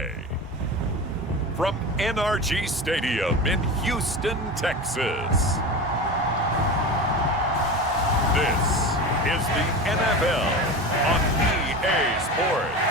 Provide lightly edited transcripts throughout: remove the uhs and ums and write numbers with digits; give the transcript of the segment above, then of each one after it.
play. From NRG Stadium in Houston, Texas, this is the NFL on EA Sports.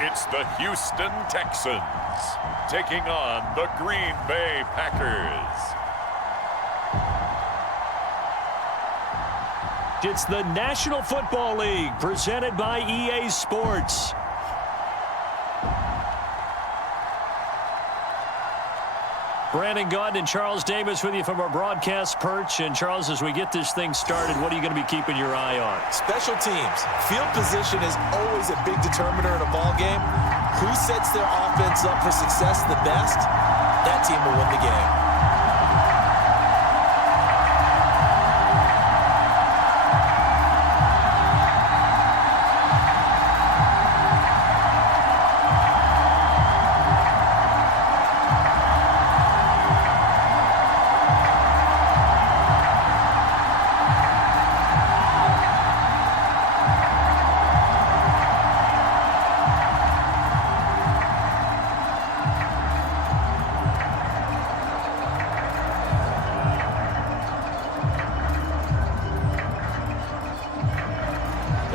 It's the Houston Texans taking on the Green Bay Packers. It's the National Football League presented by EA Sports. Brandon Gaunt and Charles Davis with you from our broadcast perch. And Charles, as we get this thing started, what are you going to be keeping your eye on? Special teams. Field position is always a big determiner in a ball game. Who sets their offense up for success the best, that team will win the game.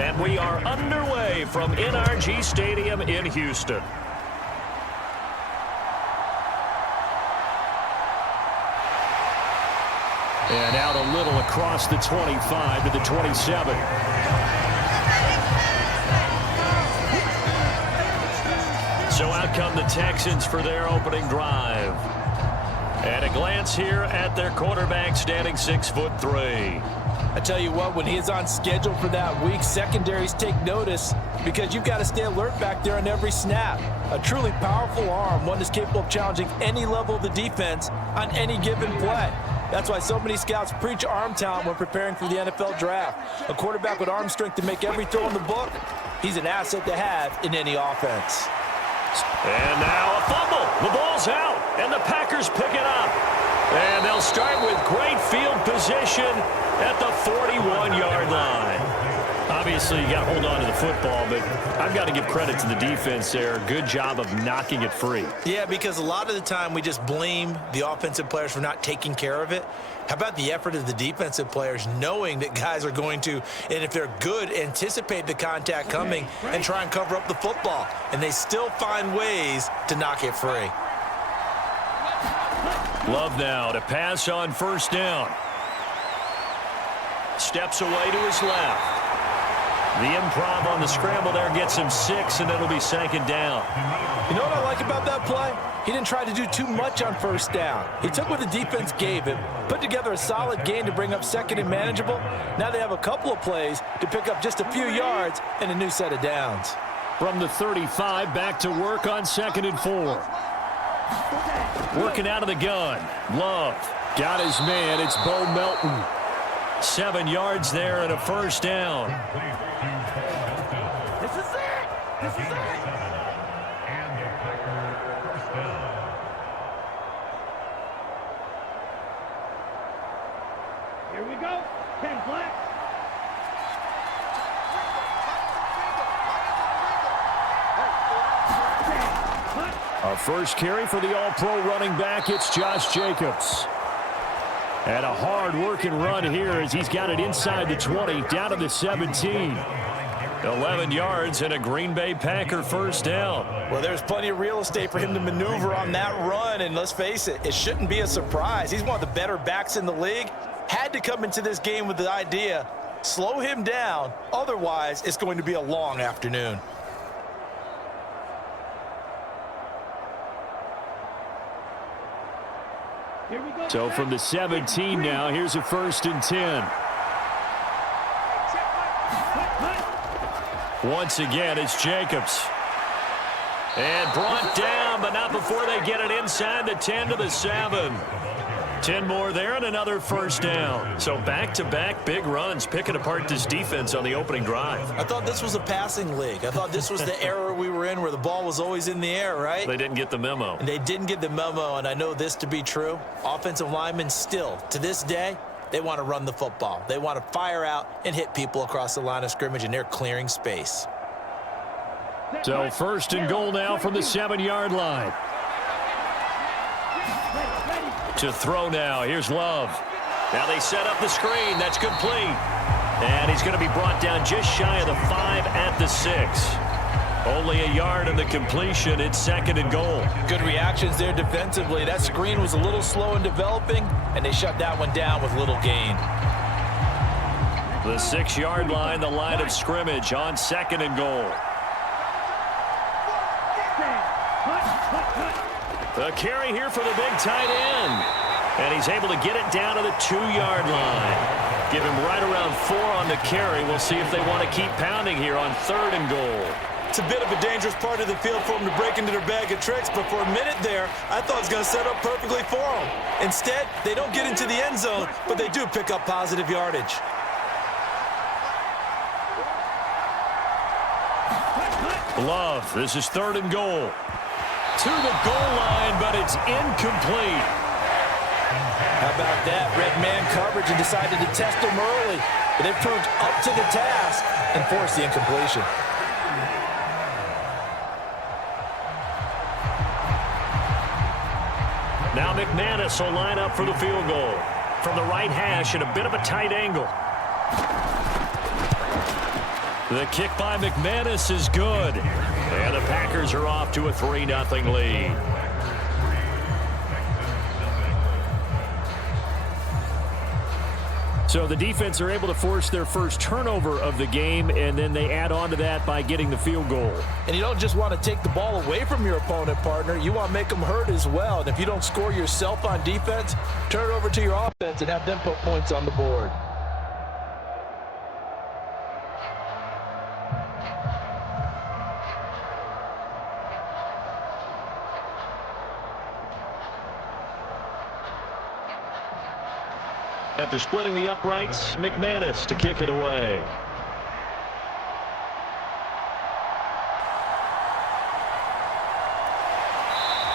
And we are underway from NRG Stadium in Houston. And out a little across the 25 to the 27. So out come the Texans for their opening drive. And a glance here at their quarterback, standing 6'3". I tell you what, when he is on schedule for that week, secondaries take notice because you've got to stay alert back there on every snap. A truly powerful arm, one that's capable of challenging any level of the defense on any given play. That's why so many scouts preach arm talent when preparing for the NFL draft. A quarterback with arm strength to make every throw in the book, he's an asset to have in any offense. And now a fumble. The ball's out, and the Packers pick it up. And they'll start with great field position at the 41-yard line. Obviously, you got to hold on to the football, but I've got to give credit to the defense there. Good job of knocking it free. Yeah, because a lot of the time we just blame the offensive players for not taking care of it. How about the effort of the defensive players knowing that guys are going to, and if they're good, anticipate the contact coming and try and cover up the football. And they still find ways to knock it free. Love now to pass on first down. Steps away to his left. The improv on the scramble there gets him 6, and it'll be second down. You know what I like about that play? He didn't try to do too much on first down. He took what the defense gave him, put together a solid gain to bring up second and manageable. Now they have a couple of plays to pick up just a few yards and a new set of downs. From the 35, back to work on 2nd and 4. Working out of the gun. Love got his man. It's Bo Melton. 7 yards there and a first down. This is it. This is it. Here we go. 10 flat. Our first carry for the All-Pro running back, it's Josh Jacobs. And a hard-working run here as he's got it inside the 20, down to the 17. 11 yards and a Green Bay Packer first down. Well, there's plenty of real estate for him to maneuver on that run, and let's face it, it shouldn't be a surprise. He's one of the better backs in the league. Had to come into this game with the idea, slow him down, otherwise it's going to be a long afternoon. So from the 17 now, here's a 1st and 10. Once again, it's Jacobs. And brought down, but not before they get it inside the 10 to the 7. 10 more there and another first down. So back-to-back big runs picking apart this defense on the opening drive. I thought this was a passing league. I thought this was the era we were in where the ball was always in the air, right? They didn't get the memo. And they didn't get the memo, and I know this to be true. Offensive linemen still, to this day, they want to run the football. They want to fire out and hit people across the line of scrimmage, and they're clearing space. So first and goal now from the 7-yard line. To throw now. Here's Love. Now they set up the screen. That's complete. And he's going to be brought down just shy of the 5 at the 6. Only a yard in the completion. It's second and goal. Good reactions there defensively. That screen was a little slow in developing, and they shut that one down with little gain. The 6-yard line, the line of scrimmage on second and goal. The carry here for the big tight end. And he's able to get it down to the 2-yard line. Give him right around 4 on the carry. We'll see if they want to keep pounding here on third and goal. It's a bit of a dangerous part of the field for them to break into their bag of tricks, but for a minute there, I thought it was going to set up perfectly for them. Instead, they don't get into the end zone, but they do pick up positive yardage. Love, this is third and goal. To the goal line, but it's incomplete. How about that? Red man coverage and decided to test him early. But they've proved up to the task and forced the incompletion. Now McManus will line up for the field goal. From the right hash at a bit of a tight angle. The kick by McManus is good. And the Packers are off to a 3-0 lead. So the defense are able to force their first turnover of the game, and then they add on to that by getting the field goal. And you don't just want to take the ball away from your opponent, partner. You want to make them hurt as well. And if you don't score yourself on defense, turn it over to your offense and have them put points on the board. After splitting the uprights, McManus to kick it away.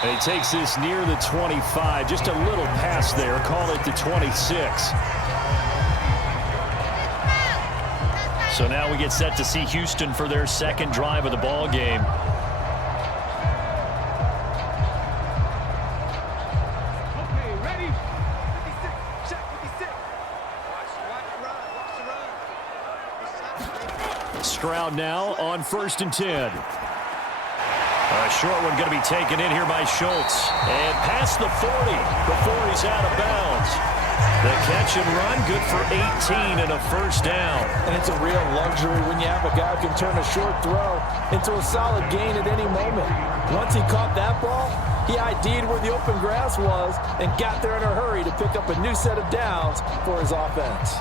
And he takes this near the 25. Just a little pass there. Call it the 26. So now we get set to see Houston for their second drive of the ball game. Stroud now on 1st and 10. A short one going to be taken in here by Schultz. And past the 40 before he's out of bounds. The catch and run, good for 18 and a first down. And it's a real luxury when you have a guy who can turn a short throw into a solid gain at any moment. Once he caught that ball, he ID'd where the open grass was and got there in a hurry to pick up a new set of downs for his offense.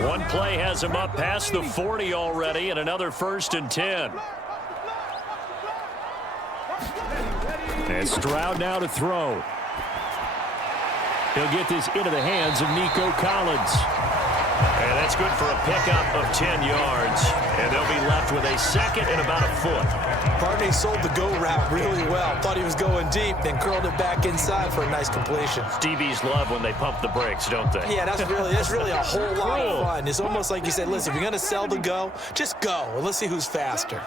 One play has him up past the 40 already, and another 1st and 10. And Stroud now to throw. He'll get this into the hands of Nico Collins. And that's good for a pickup of 10 yards. And they'll be left with a second and about a foot. Partney sold the go route really well. Thought he was going deep, then curled it back inside for a nice completion. DBs love when they pump the brakes, don't they? Yeah, that's really a whole lot of fun. It's almost like you said, listen, if you're going to sell the go, just go. And let's see who's faster.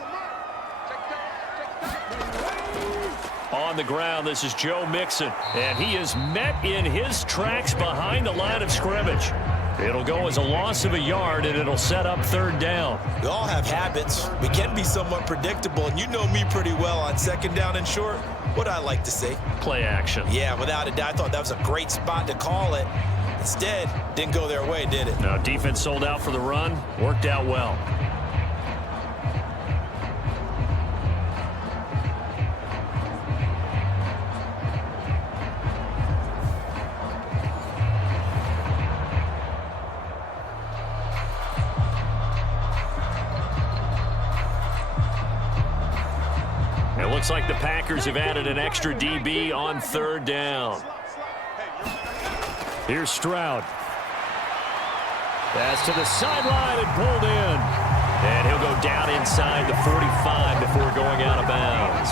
On the ground, this is Joe Mixon. And he is met in his tracks behind the line of scrimmage. It'll go as a loss of a yard, and it'll set up third down. We all have habits. We can be somewhat predictable, and you know me pretty well on second down and short. What I like to see? Play action. Yeah, without a doubt. I thought that was a great spot to call it. Instead, didn't go their way, did it? Now, defense sold out for the run. Worked out well. looks like the Packers have added an extra DB on third down. Here's Stroud. Pass to the sideline and pulled in. And he'll go down inside the 45 before going out of bounds.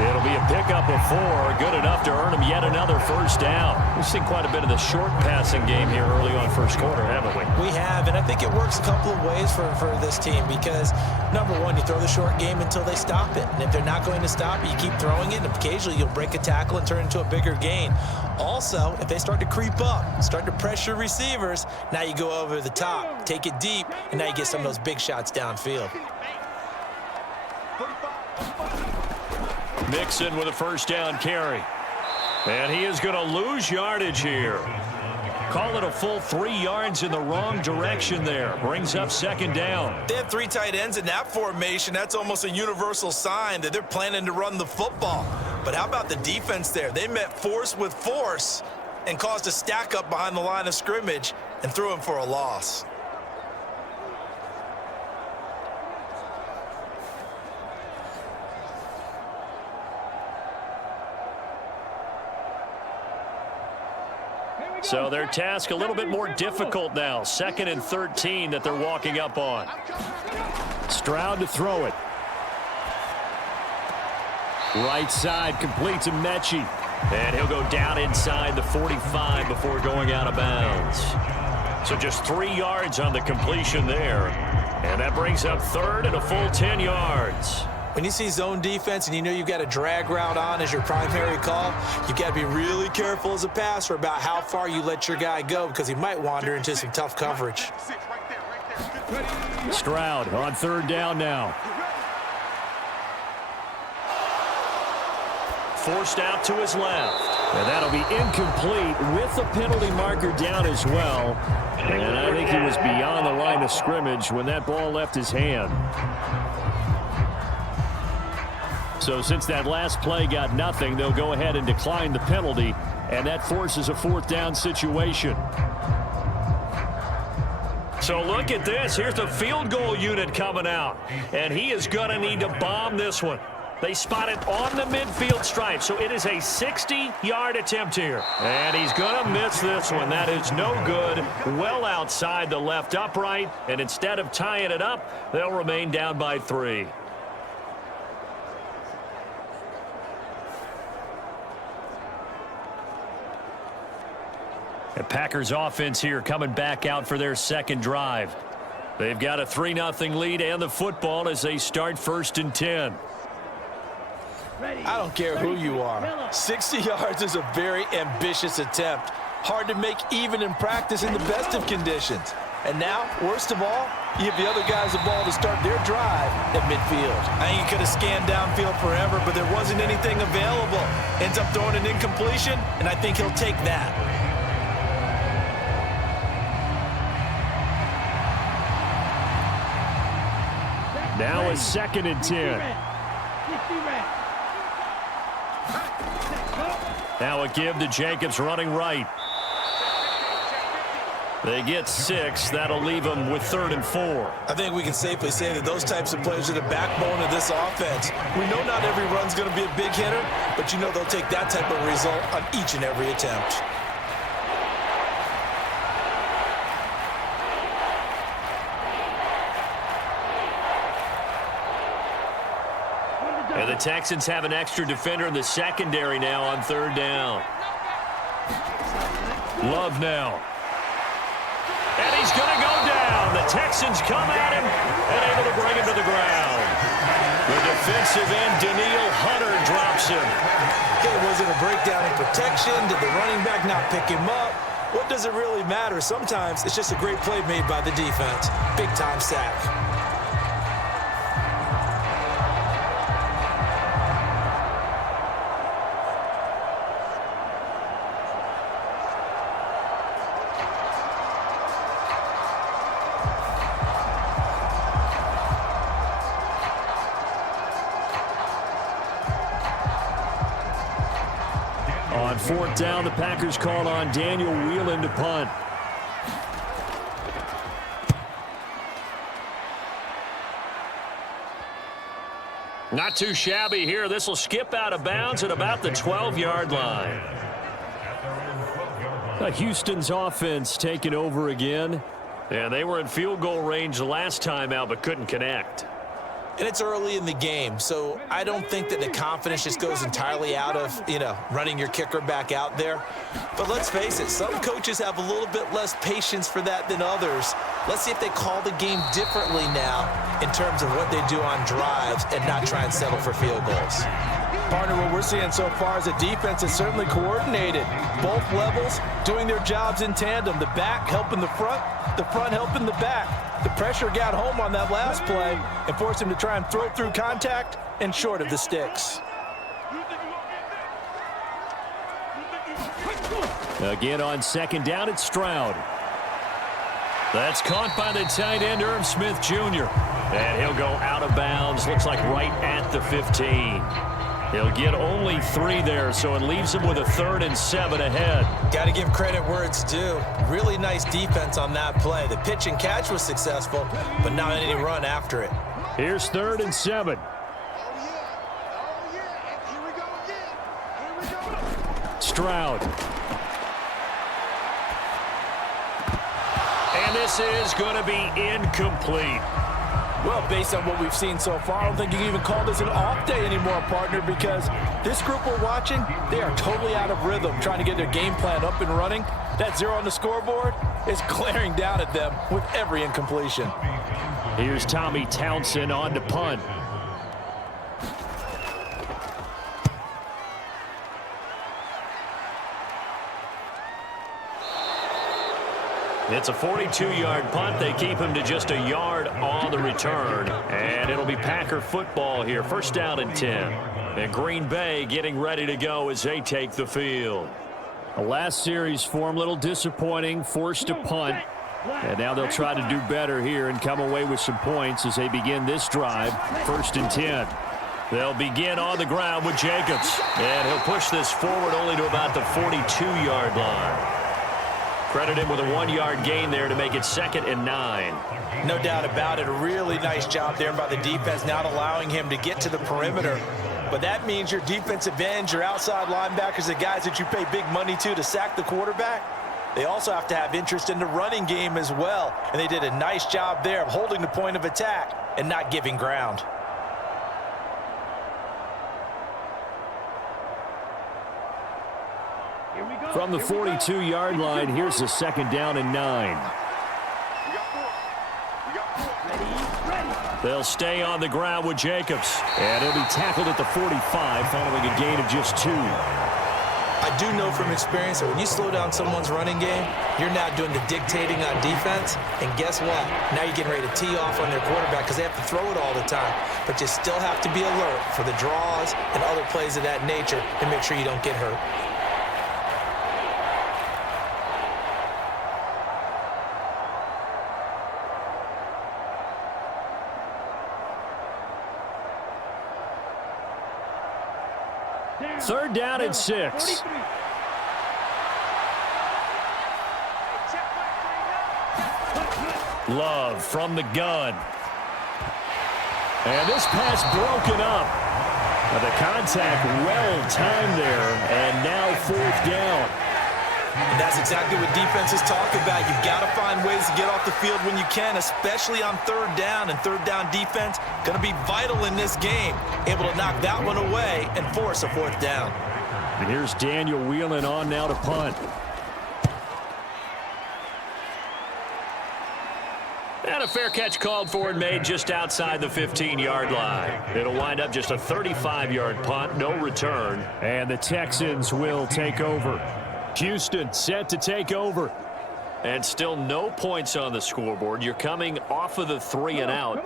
It'll be a pickup of 4, good enough to earn him yet another first down. We've seen quite a bit of the short passing game here early on first quarter, haven't we? We have, and I think it works a couple of ways for this team because, number one, you throw the short game until they stop it. And if they're not going to stop it, you keep throwing it, and occasionally you'll break a tackle and turn it into a bigger gain. Also, if they start to creep up, start to pressure receivers, now you go over the top, take it deep, and now you get some of those big shots downfield. Mixon with a first down carry. And he is going to lose yardage here. Call it a full 3 yards in the wrong direction there. Brings up second down. They have 3 tight ends in that formation. That's almost a universal sign that they're planning to run the football. But how about the defense there? They met force with force and caused a stack up behind the line of scrimmage and threw him for a loss. So their task a little bit more difficult now. 2nd and 13 that they're walking up on. Stroud to throw it. Right side completes a Mechie. And he'll go down inside the 45 before going out of bounds. So just 3 yards on the completion there. And that brings up 3rd and a full 10 yards. When you see zone defense and you know you've got a drag route on as your primary call, you've got to be really careful as a passer about how far you let your guy go because he might wander into some tough coverage. Stroud on 3rd down now. Forced out to his left. And that'll be incomplete with the penalty marker down as well. And I think he was beyond the line of scrimmage when that ball left his hand. So since that last play got nothing, they'll go ahead and decline the penalty, and that forces a 4th down situation. So look at this. Here's the field goal unit coming out, and he is going to need to bomb this one. They spot it on the midfield stripe, so it is a 60-yard attempt here. And he's going to miss this one. That is no good. Well outside the left upright, and instead of tying it up, they'll remain down by 3. The Packers offense here coming back out for their 2nd drive. They've got a 3-0 lead and the football as they start 1st and 10. I don't care who you are. 60 yards is a very ambitious attempt. Hard to make even in practice in the best of conditions. And now, worst of all, you give the other guys the ball to start their drive at midfield. I think he could have scanned downfield forever, but there wasn't anything available. Ends up throwing an incompletion, and I think he'll take that. Now a 2nd and 10. Now a give to Jacobs running right. They get 6. That'll leave them with 3rd and 4. I think we can safely say that those types of plays are the backbone of this offense. We know not every run's going to be a big hitter, but you know they'll take that type of result on each and every attempt. And the Texans have an extra defender in the secondary now on 3rd down. Love now. And he's going to go down. The Texans come at him and able to bring him to the ground. The defensive end, Danielle Hunter, drops him. Okay, was it a breakdown in protection? Did the running back not pick him up? What does it really matter? Sometimes it's just a great play made by the defense. Big-time sack. On 4th down, the Packers call on Daniel Whelan to punt. Not too shabby here. This will skip out of bounds at about the 12-yard line. Houston's offense taking over again. Yeah, they were in field goal range the last time out, but couldn't connect. And it's early in the game, so I don't think that the confidence just goes entirely out of, running your kicker back out there. But let's face it, some coaches have a little bit less patience for that than others. Let's see if they call the game differently now in terms of what they do on drives and not try and settle for field goals. Partner, what we're seeing so far is a defense is certainly coordinated. Both levels doing their jobs in tandem. The back helping the front helping the back. The pressure got home on that last play and forced him to try and throw through contact and short of the sticks. Again on second down, it's Stroud. That's caught by the tight end, Irv Smith Jr. And he'll go out of bounds, looks like right at the 15. He'll get only 3 there, so it leaves him with a 3rd and 7 ahead. Got to give credit where it's due. Really nice defense on that play. The pitch and catch was successful, but not any run after it. Here's 3rd and 7. Stroud. And this is going to be incomplete. Well, based on what we've seen so far, I don't think you can even call this an off day anymore, partner, because this group we're watching, they are totally out of rhythm, trying to get their game plan up and running. That 0 on the scoreboard is glaring down at them with every incompletion. Here's Tommy Townsend on to punt. It's a 42-yard punt. They keep him to just a yard on the return. And it'll be Packer football here. 1st down and 10. And Green Bay getting ready to go as they take the field. The last series for him, a little disappointing, forced to punt. And now they'll try to do better here and come away with some points as they begin this drive. 1st and 10. They'll begin on the ground with Jacobs. And he'll push this forward only to about the 42-yard line. Credit him with a 1-yard gain there to make it 2nd and 9. No doubt about it. A really nice job there by the defense, not allowing him to get to the perimeter. But that means your defensive ends, your outside linebackers, the guys that you pay big money to sack the quarterback, they also have to have interest in the running game as well. And they did a nice job there of holding the point of attack and not giving ground. From the 42-yard line, here's a 2nd down and 9. They'll stay on the ground with Jacobs. And he'll be tackled at the 45 following a gain of just 2. I do know from experience that when you slow down someone's running game, you're now doing the dictating on defense. And guess what? Now you're getting ready to tee off on their quarterback because they have to throw it all the time. But you still have to be alert for the draws and other plays of that nature and make sure you don't get hurt. Third down and 6. Love from the gun. And this pass broken up. The contact well timed there, and now 4th down. And that's exactly what defenses talk about. You've got to find ways to get off the field when you can, especially on 3rd down. And 3rd down defense going to be vital in this game. Able to knock that one away and force a 4th down. And here's Daniel Whelan on now to punt. And a fair catch called for and made just outside the 15-yard line. It'll wind up just a 35-yard punt, no return. And the Texans will take over. Houston set to take over. And still no points on the scoreboard. You're coming off of the 3 and out.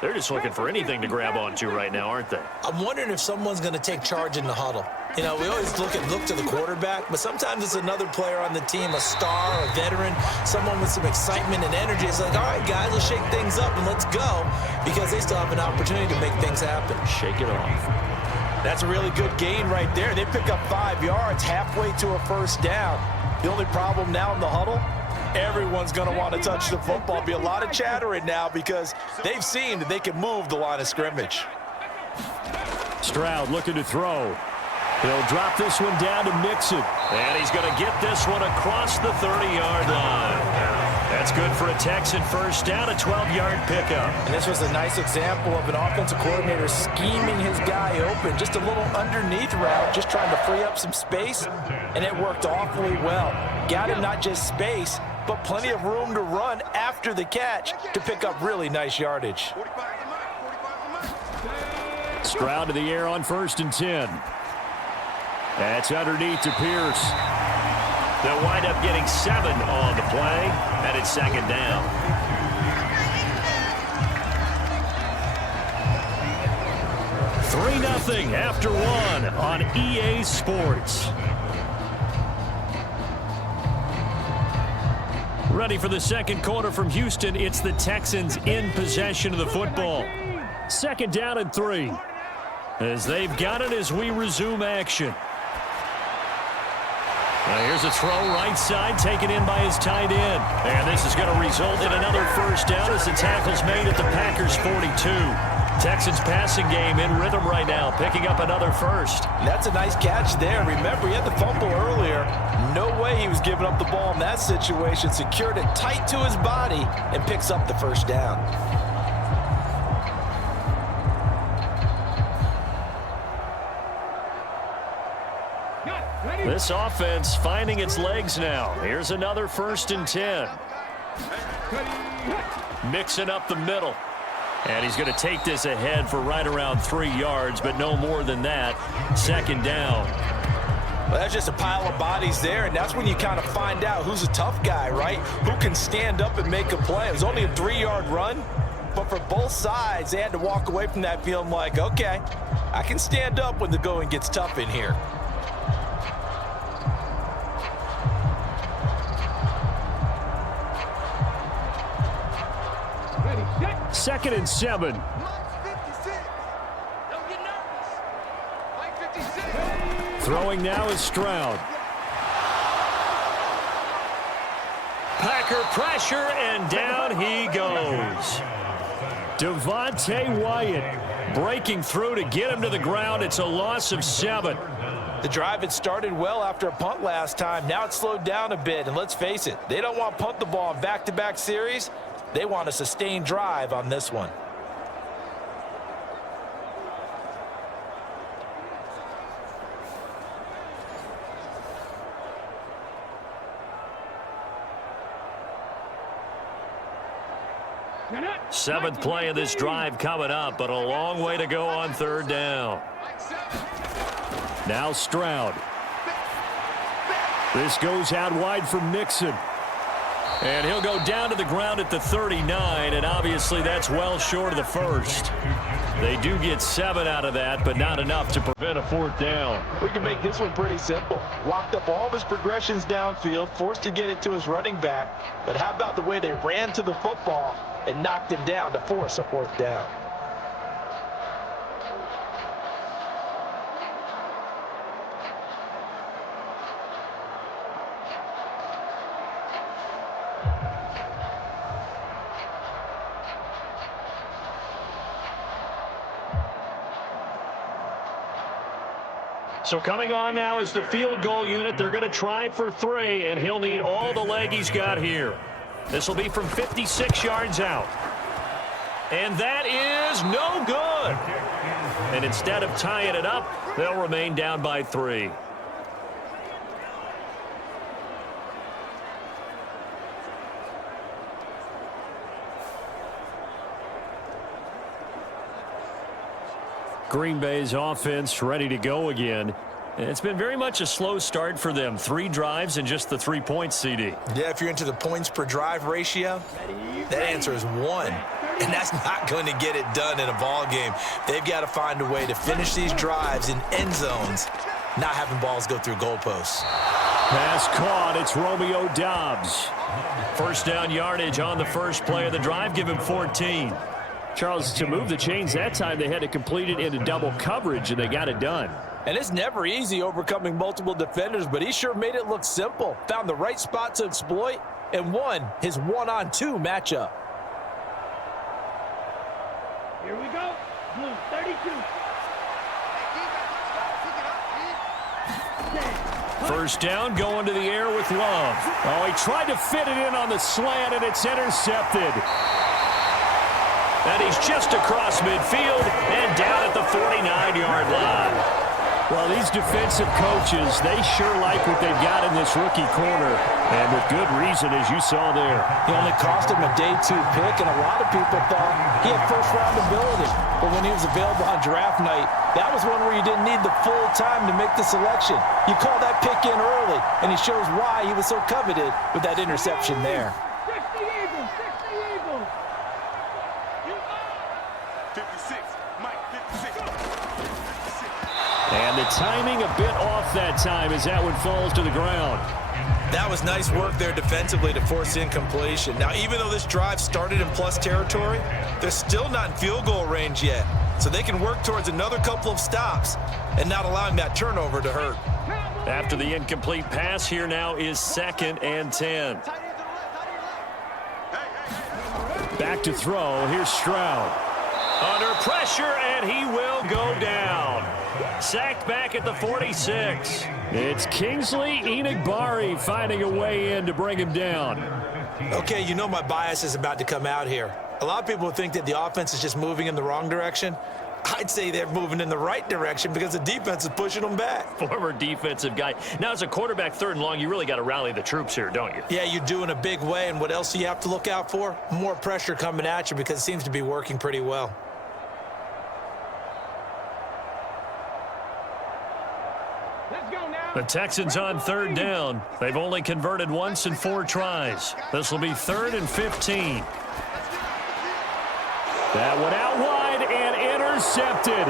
They're just looking for anything to grab onto right now, aren't they? I'm wondering if someone's going to take charge in the huddle. You know, we always look to the quarterback, but sometimes it's another player on the team, a star, a veteran, someone with some excitement and energy. It's like, all right, guys, let's shake things up and let's go, because they still have an opportunity to make things happen. Shake it off. That's a really good gain right there. They pick up 5 yards halfway to a 1st down. The only problem now in the huddle, everyone's going to want to touch the football. Be a lot of chattering now because they've seen that they can move the line of scrimmage. Stroud looking to throw. He'll drop this one down to Mixon. And he's going to get this one across the 30-yard line. That's good for a Texan first down, a 12-yard pickup. And this was a nice example of an offensive coordinator scheming his guy open. Just a little underneath route, just trying to free up some space, and it worked awfully well. Got him not just space, but plenty of room to run after the catch to pick up really nice yardage. Stroud to the air on 1st and 10. That's underneath to Pierce. They'll wind up getting 7 on the play, and it's 2nd down. $3-0 after 1 on EA Sports. Ready for the second quarter from Houston. It's the Texans in possession of the football. 2nd down and 3. As they've got it as we resume action. Now here's a throw right side, taken in by his tight end. And this is going to result in another first down as the tackle's made at the Packers' 42. Texans passing game in rhythm right now, picking up another first. That's a nice catch there. Remember, he had the fumble earlier. No way he was giving up the ball in that situation. Secured it tight to his body and picks up the first down. This offense finding its legs now. Here's another 1st and 10. Mixing up the middle. And he's going to take this ahead for right around 3 yards, but no more than that. 2nd down. Well, that's just a pile of bodies there, and that's when you kind of find out who's a tough guy, right? Who can stand up and make a play. It was only a 3-yard run, but for both sides, they had to walk away from that feeling like, okay, I can stand up when the going gets tough in here. 2nd and 7. Throwing now is Stroud. Packer pressure, and down he goes. Devontae Wyatt breaking through to get him to the ground. It's a loss of 7. The drive had started well after a punt last time. Now it's slowed down a bit, and let's face it, they don't want to punt the ball in back-to-back series. They want a sustained drive on this one. Seventh play of this drive coming up, but a long way to go on 3rd down. Now Stroud. This goes out wide for Mixon. And he'll go down to the ground at the 39, and obviously that's well short of the first. They do get 7 out of that, but not enough to prevent a 4th down. We can make this one pretty simple. Locked up all of his progressions downfield, forced to get it to his running back. But how about the way they ran to the football and knocked him down to force a 4th down? So coming on now is the field goal unit. They're going to try for 3, and he'll need all the leg he's got here. This will be from 56 yards out. And that is no good. And instead of tying it up, they'll remain down by 3. Green Bay's offense ready to go again. And it's been very much a slow start for them. 3 drives and just the 3 points, CD. Yeah, if you're into the points per drive ratio, that answer is 1. And that's not going to get it done in a ball game. They've got to find a way to finish these drives in end zones, not having balls go through goalposts. Pass caught. It's Romeo Doubs. First down yardage on the first play of the drive. Give him 14. Charles, to move the chains that time, they had to complete it into double coverage, and they got it done. And it's never easy overcoming multiple defenders, but he sure made it look simple. Found the right spot to exploit and won his 1-on-2 matchup. Here we go. Blue 32. First down, going to the air with Love. Oh, he tried to fit it in on the slant, and it's intercepted. And he's just across midfield and down at the 49-yard line. Well, these defensive coaches, they sure like what they've got in this rookie corner, and with good reason, as you saw there. He only cost him a day 2 pick, and a lot of people thought he had first-round ability. But when he was available on draft night, that was one where you didn't need the full time to make the selection. You call that pick in early, and he shows why he was so coveted with that interception there. 60 Eagles, 60 Eagles. 56, Mike, 56. And the timing a bit off that time as that one falls to the ground. That was nice work there defensively to force incompletion. Now, even though this drive started in plus territory, they're still not in field goal range yet. So they can work towards another couple of stops and not allowing that turnover to hurt. After the incomplete pass, here now is 2nd and 10. Back to throw. Here's Stroud. Under pressure, and he will go down. Sacked back at the 46. It's Kingsley Enagbare finding a way in to bring him down. Okay, you know my bias is about to come out here. A lot of people think that the offense is just moving in the wrong direction. I'd say they're moving in the right direction because the defense is pushing them back. Former defensive guy. Now, as a quarterback, 3rd and long, you really got to rally the troops here, don't you? Yeah, you do in a big way, and what else do you have to look out for? More pressure coming at you because it seems to be working pretty well. The Texans on 3rd down. They've only converted once in 4 tries. This will be 3rd and 15. That one out wide and intercepted.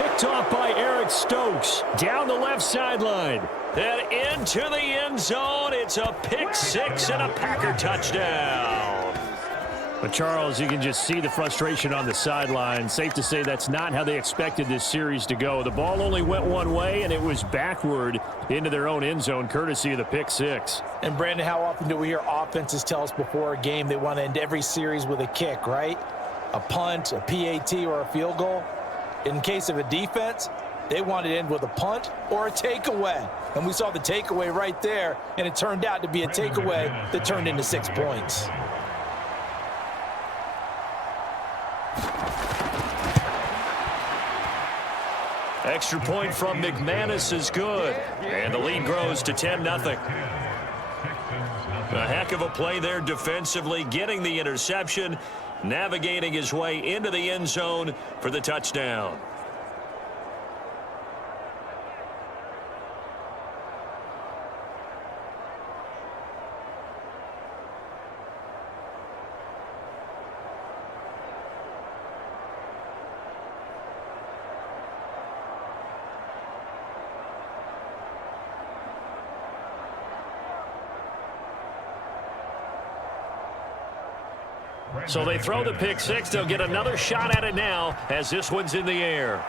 Picked off by Eric Stokes. Down the left sideline. Then into the end zone. It's a pick 6 and a Packer touchdown. But, Charles, you can just see the frustration on the sideline. Safe to say that's not how they expected this series to go. The ball only went one way, and it was backward into their own end zone, courtesy of the pick 6. And, Brandon, how often do we hear offenses tell us before a game they want to end every series with a kick, right? A punt, a PAT, or a field goal. In case of a defense, they want to end with a punt or a takeaway. And we saw the takeaway right there, and it turned out to be a takeaway that turned into 6 points. Extra point from McManus is good. And the lead grows to 10-0. A heck of a play there defensively, getting the interception, navigating his way into the end zone for the touchdown. So they throw the pick 6. They'll get another shot at it now as this one's in the air.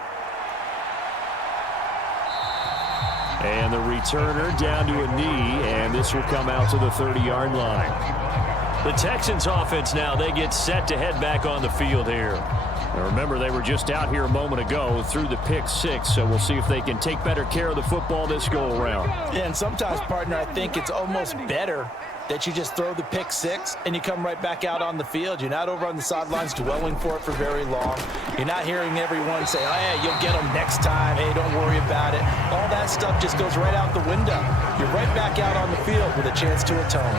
And the returner down to a knee, and this will come out to the 30-yard line. The Texans offense now, they get set to head back on the field here. Now remember, they were just out here a moment ago through the pick 6, so we'll see if they can take better care of the football this go-around. Yeah, and sometimes, partner, I think it's almost better that you just throw the pick 6 and you come right back out on the field. You're not over on the sidelines dwelling for it for very long. You're not hearing everyone say, oh, yeah, you'll get them next time. Hey, don't worry about it. All that stuff just goes right out the window. You're right back out on the field with a chance to atone.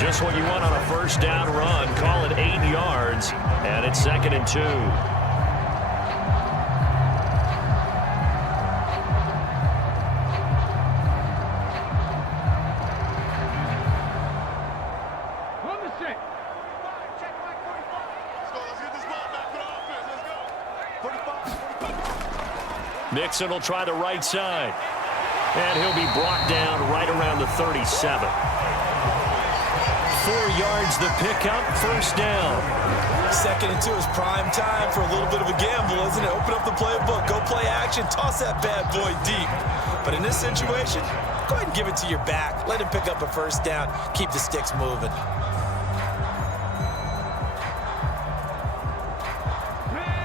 Just what you want on a first down run. Call it 8 yards, and it's 2nd and 2. Mixon will try the right side. And he'll be brought down right around the 37. 4 yards the pickup, first down. 2nd and 2 is prime time for a little bit of a gamble, isn't it? Open up the playbook, go play action, toss that bad boy deep. But in this situation, go ahead and give it to your back. Let him pick up a first down. Keep the sticks moving.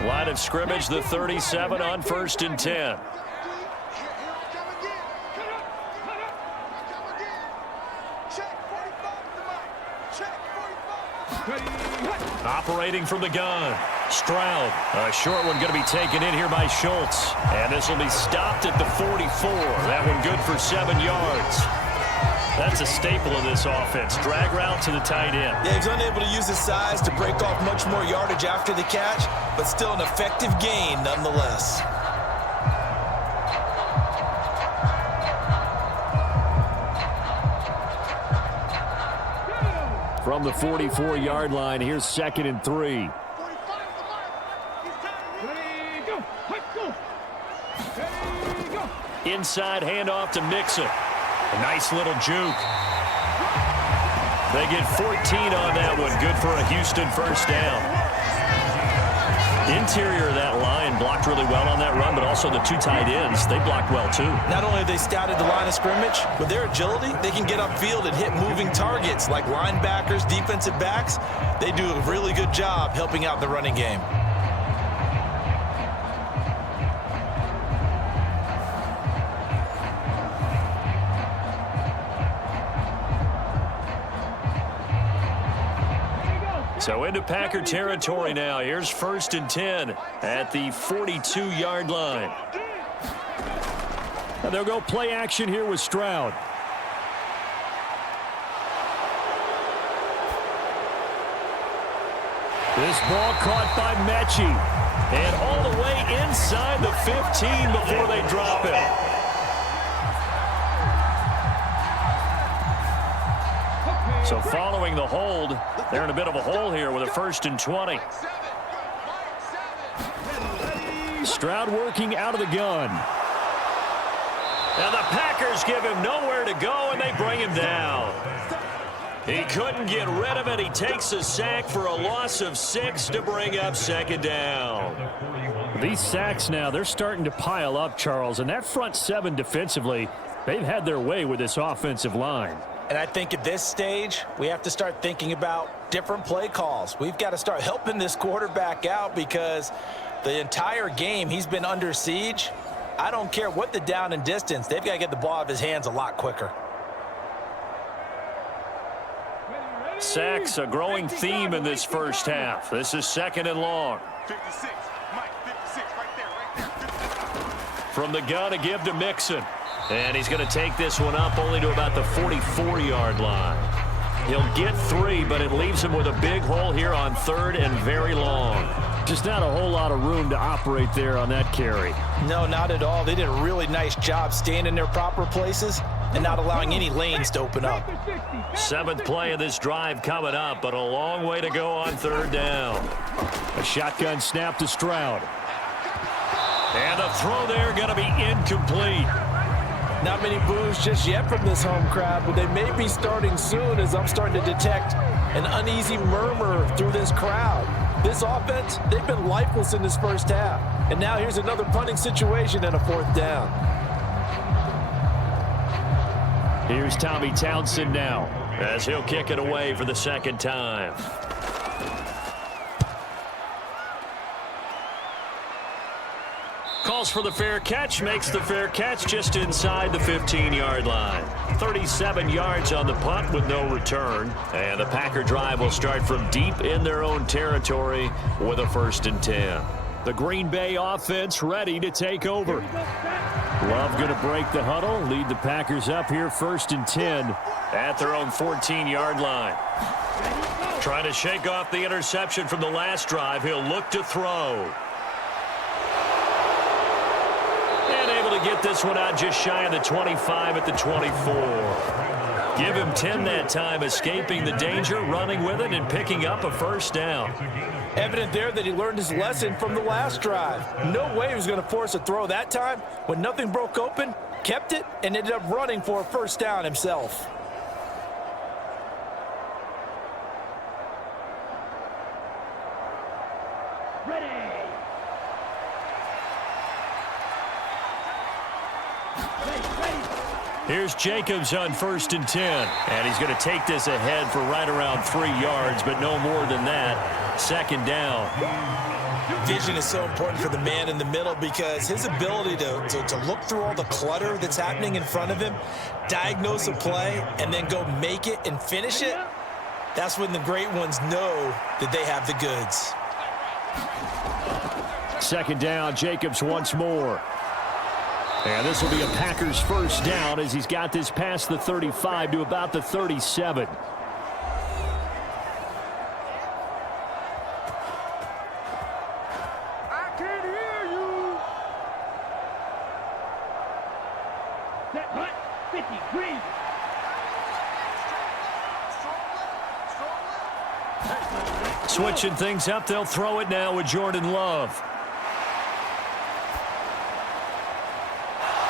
Line of scrimmage, the 37 on 1st and 10. Operating from the gun, Stroud. A short one going to be taken in here by Schultz. And this will be stopped at the 44. That one good for 7 yards. That's a staple of this offense. Drag route to the tight end. Yeah, he's unable to use his size to break off much more yardage after the catch, but still an effective gain nonetheless. From the 44-yard line, here's 2nd and 3. Inside handoff to Mixon. A nice little juke. They get 14 on that one. Good for a Houston first down. Interior of that line blocked really well on that run, but also the 2 tight ends, they blocked well too. Not only have they scouted the line of scrimmage, with their agility, they can get upfield and hit moving targets like linebackers, defensive backs. They do a really good job helping out the running game. So into Packer territory now. Here's 1st and 10 at the 42-yard line. And they'll go play action here with Stroud. This ball caught by Mechie. And all the way inside the 15 before they drop it. So following the hold, they're in a bit of a hole here with a 1st and 20. Stroud working out of the gun. Now the Packers give him nowhere to go, and they bring him down. He couldn't get rid of it. He takes a sack for a loss of 6 to bring up 2nd down. These sacks now, they're starting to pile up, Charles, and that front 7 defensively, they've had their way with this offensive line. And I think at this stage, we have to start thinking about different play calls. We've got to start helping this quarterback out because the entire game he's been under siege. I don't care what the down and distance. They've got to get the ball out of his hands a lot quicker. Sacks, a growing theme in this first half. This is 2nd and long. 56, Mike, 56, right there, 56. From the gun, a give to Mixon. And he's going to take this one up only to about the 44-yard line. He'll get 3, but it leaves him with a big hole here on 3rd and very long. Just not a whole lot of room to operate there on that carry. No, not at all. They did a really nice job staying in their proper places and not allowing any lanes to open up. 7th play of this drive coming up, but a long way to go on 3rd down. A shotgun snap to Stroud. And the throw there going to be incomplete. Not many boos just yet from this home crowd, but they may be starting soon as I'm starting to detect an uneasy murmur through this crowd. This offense, they've been lifeless in this first half. And now here's another punting situation and a 4th down. Here's Tommy Townsend now as he'll kick it away for the 2nd time. Calls for the fair catch, makes the fair catch just inside the 15-yard line. 37 yards on the punt with no return. And the Packer drive will start from deep in their own territory with a 1st and 10. The Green Bay offense ready to take over. Love going to break the huddle, lead the Packers up here 1st and 10 at their own 14-yard line. Trying to shake off the interception from the last drive. He'll look to throw. To get this one out just shy of the 25 at the 24. Give him 10 that time, escaping the danger, running with it, and picking up a 1st down. Evident there that he learned his lesson from the last drive. No way he was going to force a throw that time. When nothing broke open, kept it, and ended up running for a 1st down himself. Here's Jacobs on 1st and 10. And he's going to take this ahead for right around 3 yards, but no more than that. 2nd down. Vision is so important for the man in the middle because his ability to look through all the clutter that's happening in front of him, diagnose a play, and then go make it and finish it, That's when the great ones know that they have the goods. Second down, Jacobs once more. And this will be a Packers first down as he's got this past the 35 to about the 37. I can't hear you. Set hut, 50, green. Switching things up, they'll throw it now with Jordan Love.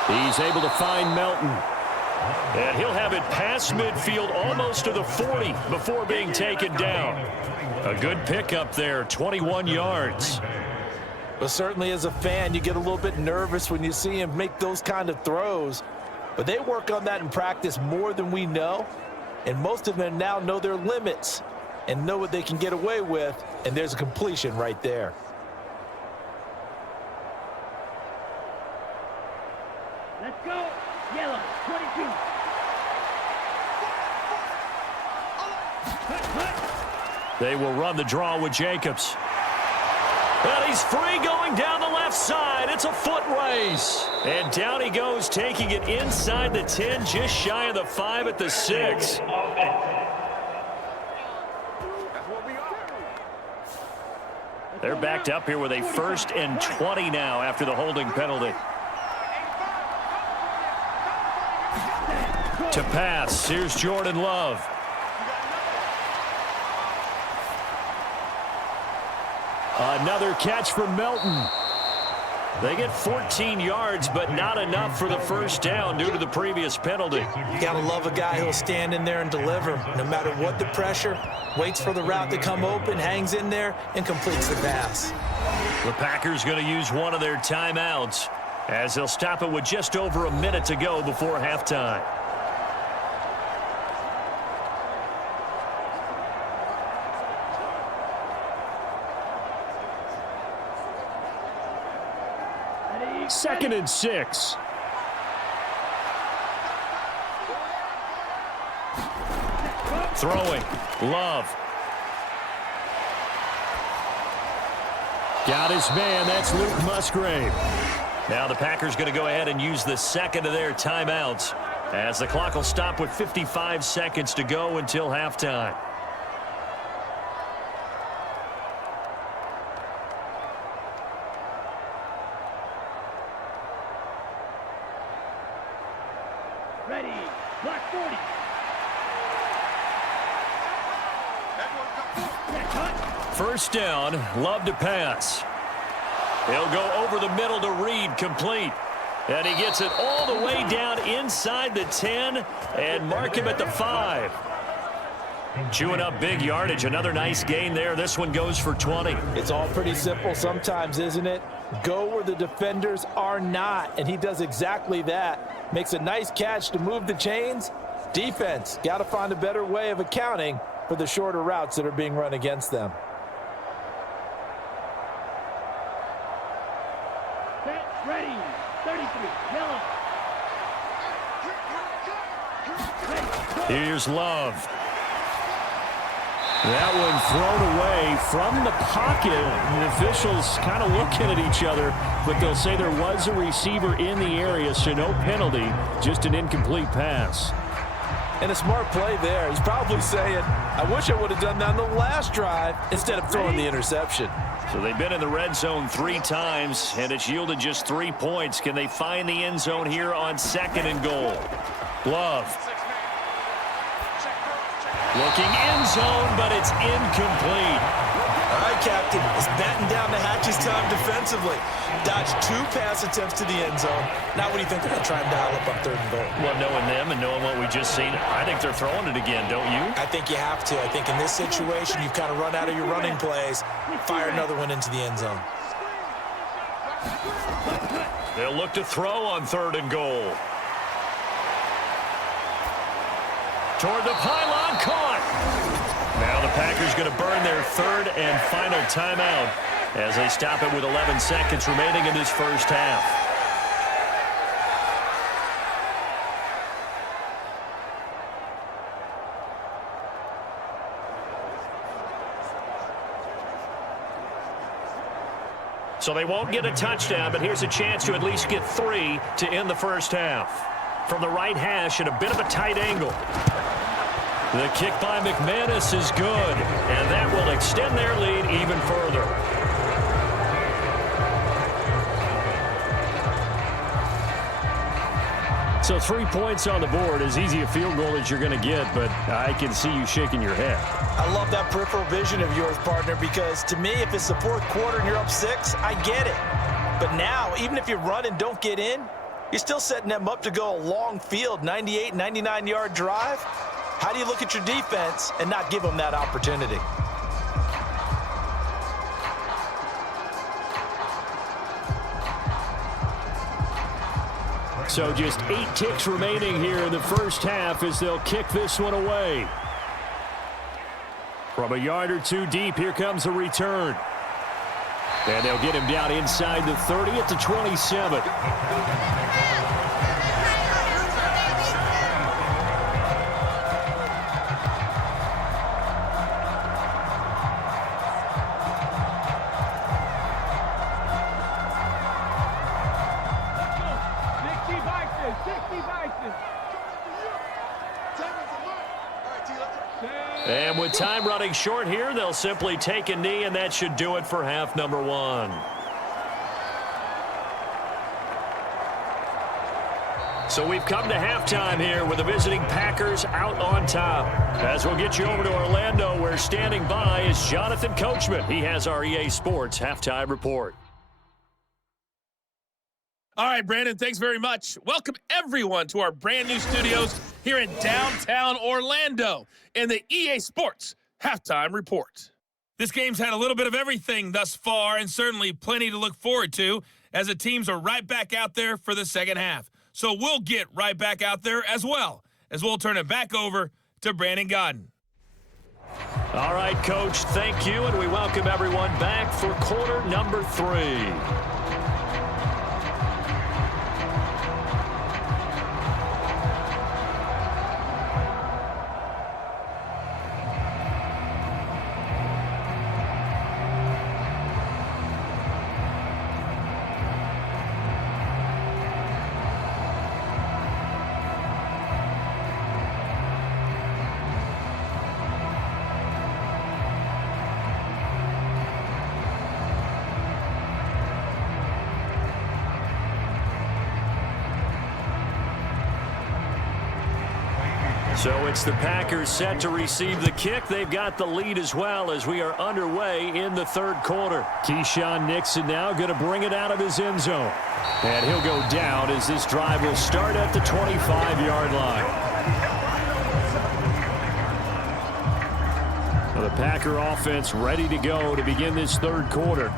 He's able to find Melton. And he'll have it past midfield almost to the 40 before being taken down. A good pickup there, 21 yards. But certainly as a fan, you get a little bit nervous when you see him make those kind of throws. But they work on that in practice more than we know. And most of them now know their limits and know what they can get away with. And there's a completion right there. Let's go. Yellow, 22. They will run the draw with Jacobs. And he's free going down the left side. It's a foot race. And down he goes, taking it inside the 10, just shy of the 5 at the 6. They're backed up here with a 1st and 20 now after the holding penalty. To pass, here's Jordan Love. Another catch for Melton. They get 14 yards, but not enough for the first down due to the previous penalty. You gotta love a guy who'll stand in there and deliver no matter what the pressure, waits for the route to come open, hangs in there, and completes the pass. The Packers going to use one of their timeouts as they'll stop it with just over a minute to go before halftime. Second and 6. Throwing. Love. Got his man. That's Luke Musgrave. Now the Packers going to go ahead and use the second of their timeouts as the clock will stop with 55 seconds to go until halftime. Ready. Block 40. First down, Love to pass. He'll go over the middle to Reed, complete. And he gets it all the way down inside the 10 and mark him at the 5. Chewing up big yardage. Another nice gain there. This one goes for 20. It's all pretty simple sometimes, isn't it? Go where the defenders are not, and he does exactly that. Makes a nice catch to move the chains. Defense, got to find a better way of accounting for the shorter routes that are being run against them. Set, ready. 33, yellow. Here's Love. That one thrown away from the pocket. The officials kind of looking at each other, but they'll say there was a receiver in the area, so no penalty, just an incomplete pass. And a smart play there. He's probably saying, I wish I would have done that on the last drive instead of throwing the interception. So they've been in the red zone 3 times, and it's yielded just 3 points. Can they find the end zone here on 2nd and goal? Love. Looking end zone, but it's incomplete. All right, Captain. It's batten down the hatches time defensively. Dodged 2 pass attempts to the end zone. Now what do you think they're going to try and dial up on 3rd and goal? Well, knowing them and knowing what we just seen, I think they're throwing it again, don't you? I think you have to. I think in this situation, you've kind of run out of your running plays. Fire another one into the end zone. They'll look to throw on 3rd and goal. Toward the pylon, caught. Now the Packers going to burn their 3rd and final timeout as they stop it with 11 seconds remaining in this first half. So they won't get a touchdown, but here's a chance to at least get 3 to end the first half. From the right hash at a bit of a tight angle. The kick by McManus is good, and that will extend their lead even further. So 3 points on the board, as easy a field goal as you're going to get, but I can see you shaking your head. I love that peripheral vision of yours, partner, because to me, if it's the fourth quarter and you're up 6, I get it. But now, even if you run and don't get in, you're still setting them up to go a long field, 98, 99-yard drive. How do you look at your defense and not give them that opportunity? So just 8 ticks remaining here in the first half as they'll kick this one away. From a yard or 2 deep, here comes a return. And they'll get him down inside the 30 at the 27. And with time running short here, they'll simply take a knee, and that should do it for half number 1. So we've come to halftime here with the visiting Packers out on top. As we'll get you over to Orlando, where standing by is Jonathan Coachman. He has our EA Sports halftime report. All right, Brandon, thanks very much. Welcome, everyone, to our brand-new studios here in downtown Orlando in the EA Sports Halftime Report. This game's had a little bit of everything thus far, and certainly plenty to look forward to, as the teams are right back out there for the second half. So we'll get right back out there as well, as we'll turn it back over to Brandon Godden. All right, Coach, thank you, and we welcome everyone back for quarter number 3. So it's the Packers set to receive the kick. They've got the lead as well as we are underway in the third quarter. Keyshawn Nixon now going to bring it out of his end zone. And he'll go down as this drive will start at the 25-yard line. Now the Packer offense ready to go to begin this third quarter.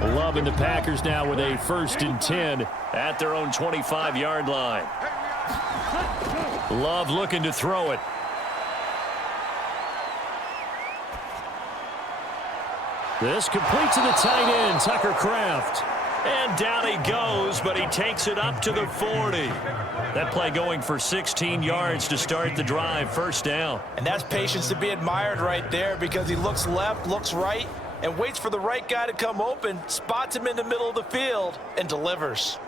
Love and the Packers now with a 1st and 10 at their own 25-yard line. Love looking to throw it. This complete to the tight end, Tucker Kraft. And down he goes, but he takes it up to the 40. That play going for 16 yards to start the drive, first down. And that's patience to be admired right there, because he looks left, looks right, and waits for the right guy to come open, spots him in the middle of the field, and delivers.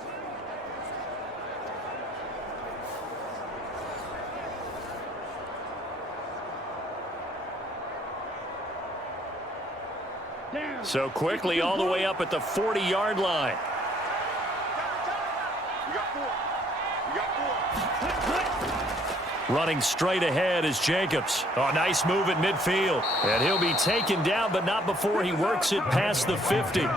So quickly all the way up at the 40-yard line. You got 4. You got 4. Running straight ahead is Jacobs. Oh, nice move at midfield. And he'll be taken down, but not before he works it past the 50.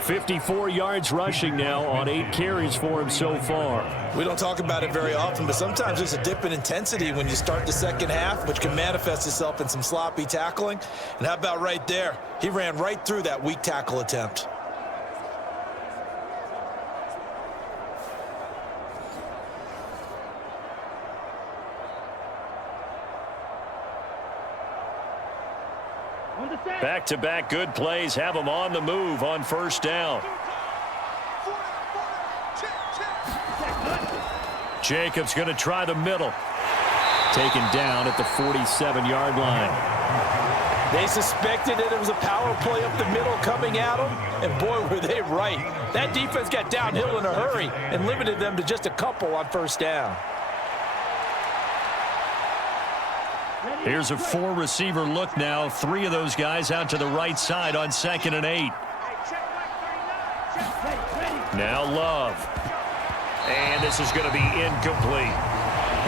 54 yards rushing now on 8 carries for him so far. We don't talk about it very often, but sometimes there's a dip in intensity when you start the second half, which can manifest itself in some sloppy tackling. And how about right there? He ran right through that weak tackle attempt. Back-to-back good plays have him on the move on first down. Jacobs going to try the middle. taken down at the 47-yard line. They suspected that it was a power play up the middle coming at them, and boy, were they right. That defense got downhill in a hurry and limited them to just a couple on first down. Here's a four-receiver look now. Three of those guys out to the right side on 2nd and 8. Now Love. And this is going to be incomplete.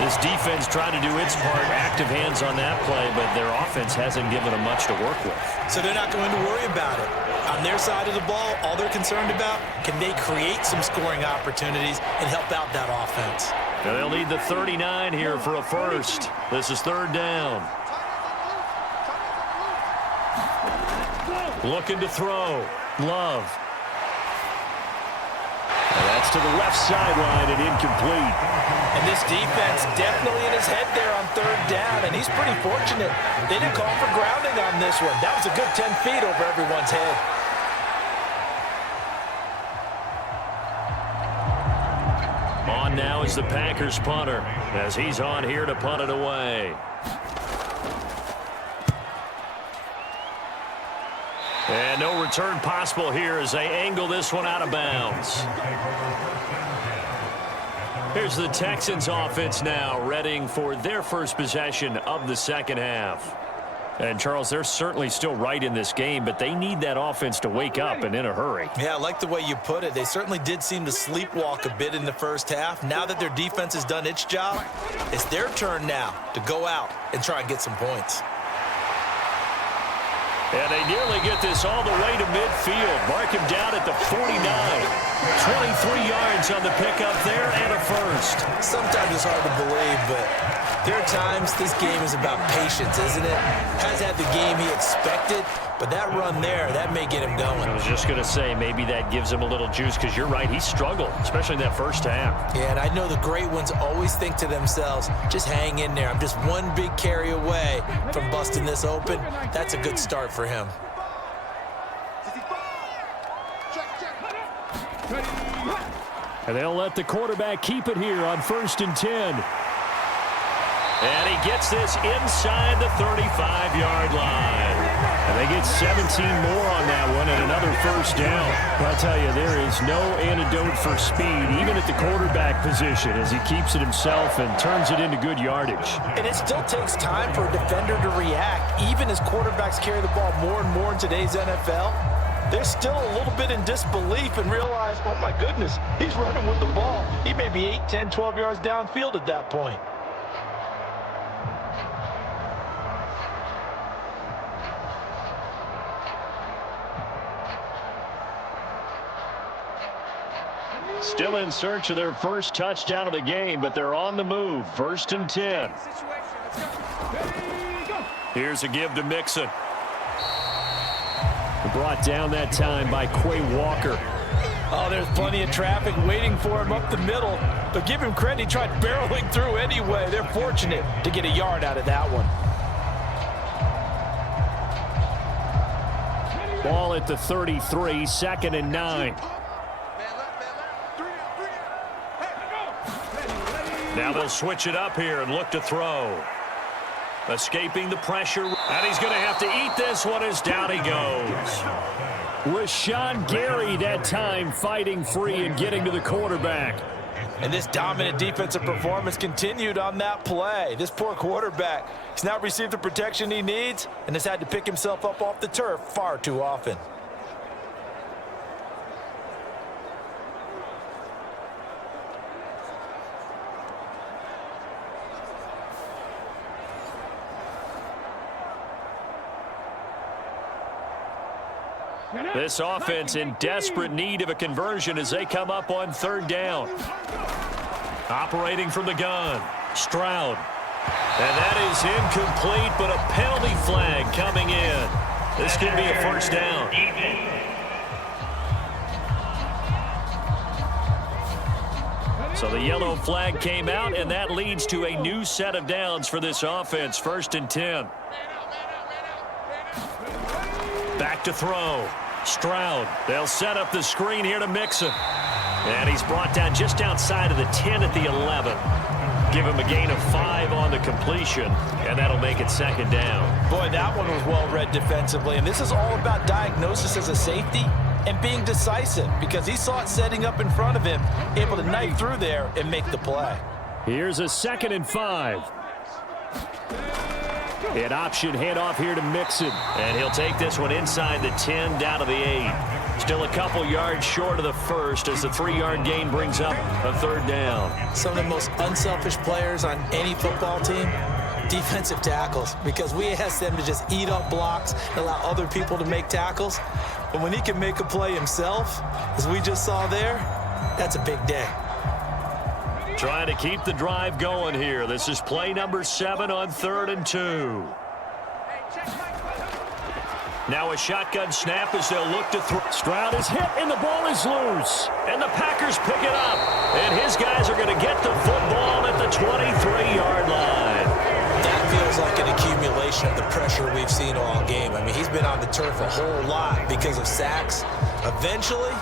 This defense trying to do its part, active hands on that play, but their offense hasn't given them much to work with. So they're not going to worry about it. On their side of the ball, all they're concerned about, can they create some scoring opportunities and help out that offense? Now they'll need the 39 here for a first. This is 3rd down. Looking to throw. Love. And that's to the left sideline and incomplete. And this defense definitely in his head there on 3rd down, and he's pretty fortunate. They didn't call for grounding on this one. That was a good 10 feet over everyone's head. On now is the Packers punter as he's on here to punt it away. And no return possible here as they angle this one out of bounds. Here's the Texans offense now, readying for their first possession of the second half. And, Charles, they're certainly still right in this game, but they need that offense to wake up and in a hurry. Yeah, I like the way you put it. They certainly did seem to sleepwalk a bit in the first half. Now that their defense has done its job, it's their turn now to go out and try and get some points. And they nearly get this all the way to midfield. Mark him down at the 49. 23 yards on the pickup there and a first. Sometimes it's hard to believe, but there are times this game is about patience, isn't it? Has had the game he expected, but that run there, that may get him going. I was just going to say, maybe that gives him a little juice, because you're right, he struggled, especially in that first half. Yeah, and I know the great ones always think to themselves, just hang in there. I'm just one big carry away from busting this open. That's a good start for him. And they'll let the quarterback keep it here on 1st and 10. And he gets this inside the 35-yard line. And they get 17 more on that one and another first down. I'll tell you, there is no antidote for speed, even at the quarterback position, as he keeps it himself and turns it into good yardage. And it still takes time for a defender to react, even as quarterbacks carry the ball more and more in today's NFL. They're still a little bit in disbelief and realize, oh, my goodness, he's running with the ball. He may be 8, 10, 12 yards downfield at that point. Still in search of their first touchdown of the game, but they're on the move. 1st and 10. Here's a give to Mixon. Brought down that time by Quay Walker. Oh, there's plenty of traffic waiting for him up the middle. But give him credit, he tried barreling through anyway. They're fortunate to get a yard out of that one. Ball at the 33, 2nd and 9. Now they'll switch it up here and look to throw. Escaping the pressure, and he's going to have to eat this one as down he goes. Rashawn Gary that time fighting free and getting to the quarterback. And this dominant defensive performance continued on that play. This poor quarterback, he's not received the protection he needs and has had to pick himself up off the turf far too often. This offense in desperate need of a conversion as they come up on 3rd down. Operating from the gun, Stroud. And that is incomplete, but a penalty flag coming in. This could be a first down. So the yellow flag came out, and that leads to a new set of downs for this offense. 1st and 10. Back to throw. Stroud. They'll set up the screen here to Mixon. And he's brought down just outside of the 10 at the 11. Give him a gain of 5 on the the completion, and that'll make it second down. Boy, that one was well read defensively, and this is all about diagnosis as a safety and being decisive because he saw it setting up in front of him, able to knife through there and make the play. Here's a 2nd and 5. An option handoff here to Mixon. And he'll take this one inside the 10 down to the 8. Still a couple yards short of the first as the 3-yard gain brings up a 3rd down. Some of the most unselfish players on any football team, defensive tackles, because we ask them to just eat up blocks and allow other people to make tackles. But when he can make a play himself, as we just saw there, that's a big day. Trying to keep the drive going here. This is play number 7 on 3rd and 2. Now a shotgun snap as they'll look to throw. Stroud is hit and the ball is loose. And the Packers pick it up. And his guys are going to get the football at the 23-yard line. That feels like an accumulation of the pressure we've seen all game. I mean, he's been on the turf a whole lot because of sacks. Eventually,